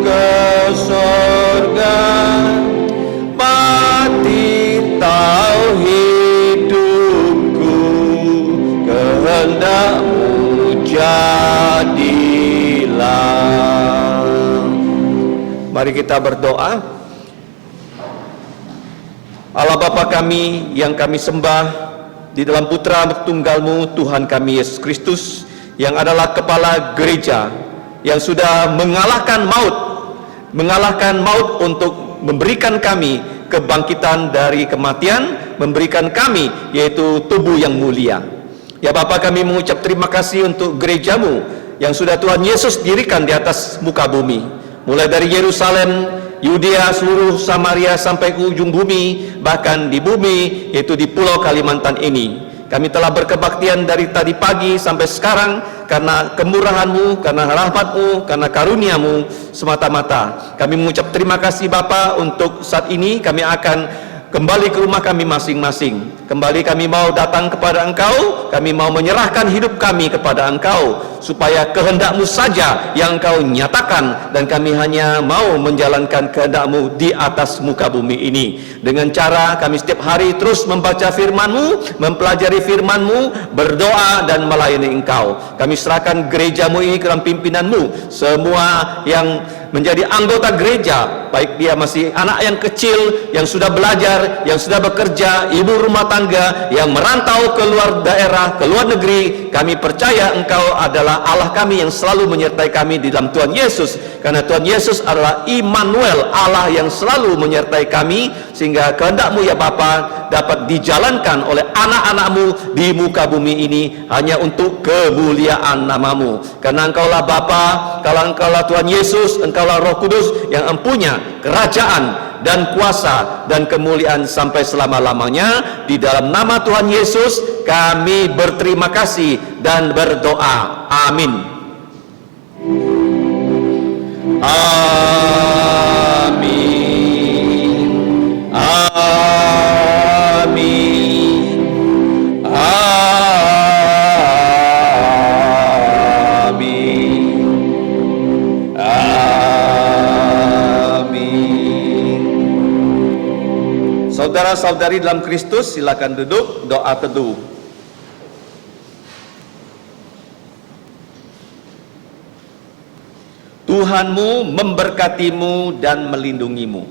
ke sorga, mati tahu hidupku, kehendak-Mu jadilah. Mari kita berdoa. Allah Bapa kami yang kami sembah di dalam Putra Tunggal-Mu Tuhan kami Yesus Kristus, yang adalah kepala gereja, yang sudah mengalahkan maut untuk memberikan kami kebangkitan dari kematian, memberikan kami yaitu tubuh yang mulia. Ya Bapa, kami mengucap terima kasih untuk gereja-Mu yang sudah Tuhan Yesus dirikan di atas muka bumi, mulai dari Yerusalem, Yudea, seluruh Samaria sampai ke ujung bumi, bahkan di bumi yaitu di pulau Kalimantan ini. Kami telah berkebaktian dari tadi pagi sampai sekarang karena kemurahan-Mu, karena rahmat-Mu, karena karunia-Mu semata-mata. Kami mengucap terima kasih Bapa. Untuk saat ini kami akan kembali ke rumah kami masing-masing. Kembali kami mau datang kepada Engkau, kami mau menyerahkan hidup kami kepada Engkau, supaya kehendak-Mu saja yang Engkau nyatakan, dan kami hanya mau menjalankan kehendak-Mu di atas muka bumi ini. Dengan cara kami setiap hari terus membaca firman-Mu, mempelajari firman-Mu, berdoa dan melayani Engkau. Kami serahkan gereja-Mu ini ke dalam pimpinan-Mu, semua yang menjadi anggota gereja, baik dia masih anak yang kecil, yang sudah belajar, yang sudah bekerja, ibu rumah tangga, yang merantau ke luar daerah, ke luar negeri. Kami percaya Engkau adalah Allah kami yang selalu menyertai kami di dalam Tuhan Yesus, karena Tuhan Yesus adalah Immanuel, Allah yang selalu menyertai kami, sehingga kehendak-Mu ya Bapa dapat dijalankan oleh anak-anak-Mu di muka bumi ini hanya untuk kemuliaan nama-Mu. Karena Engkaulah Bapa, kalau Engkaulah Tuhan Yesus, Engkaulah Roh Kudus yang empunya kerajaan dan kuasa dan kemuliaan sampai selama-lamanya. Di dalam nama Tuhan Yesus kami berterima kasih dan berdoa. Amin. Amin. Amin. Amin. Amin. Saudara-saudari dalam Kristus, silakan duduk, doa teduh. Tuhanmu memberkatimu dan melindungimu.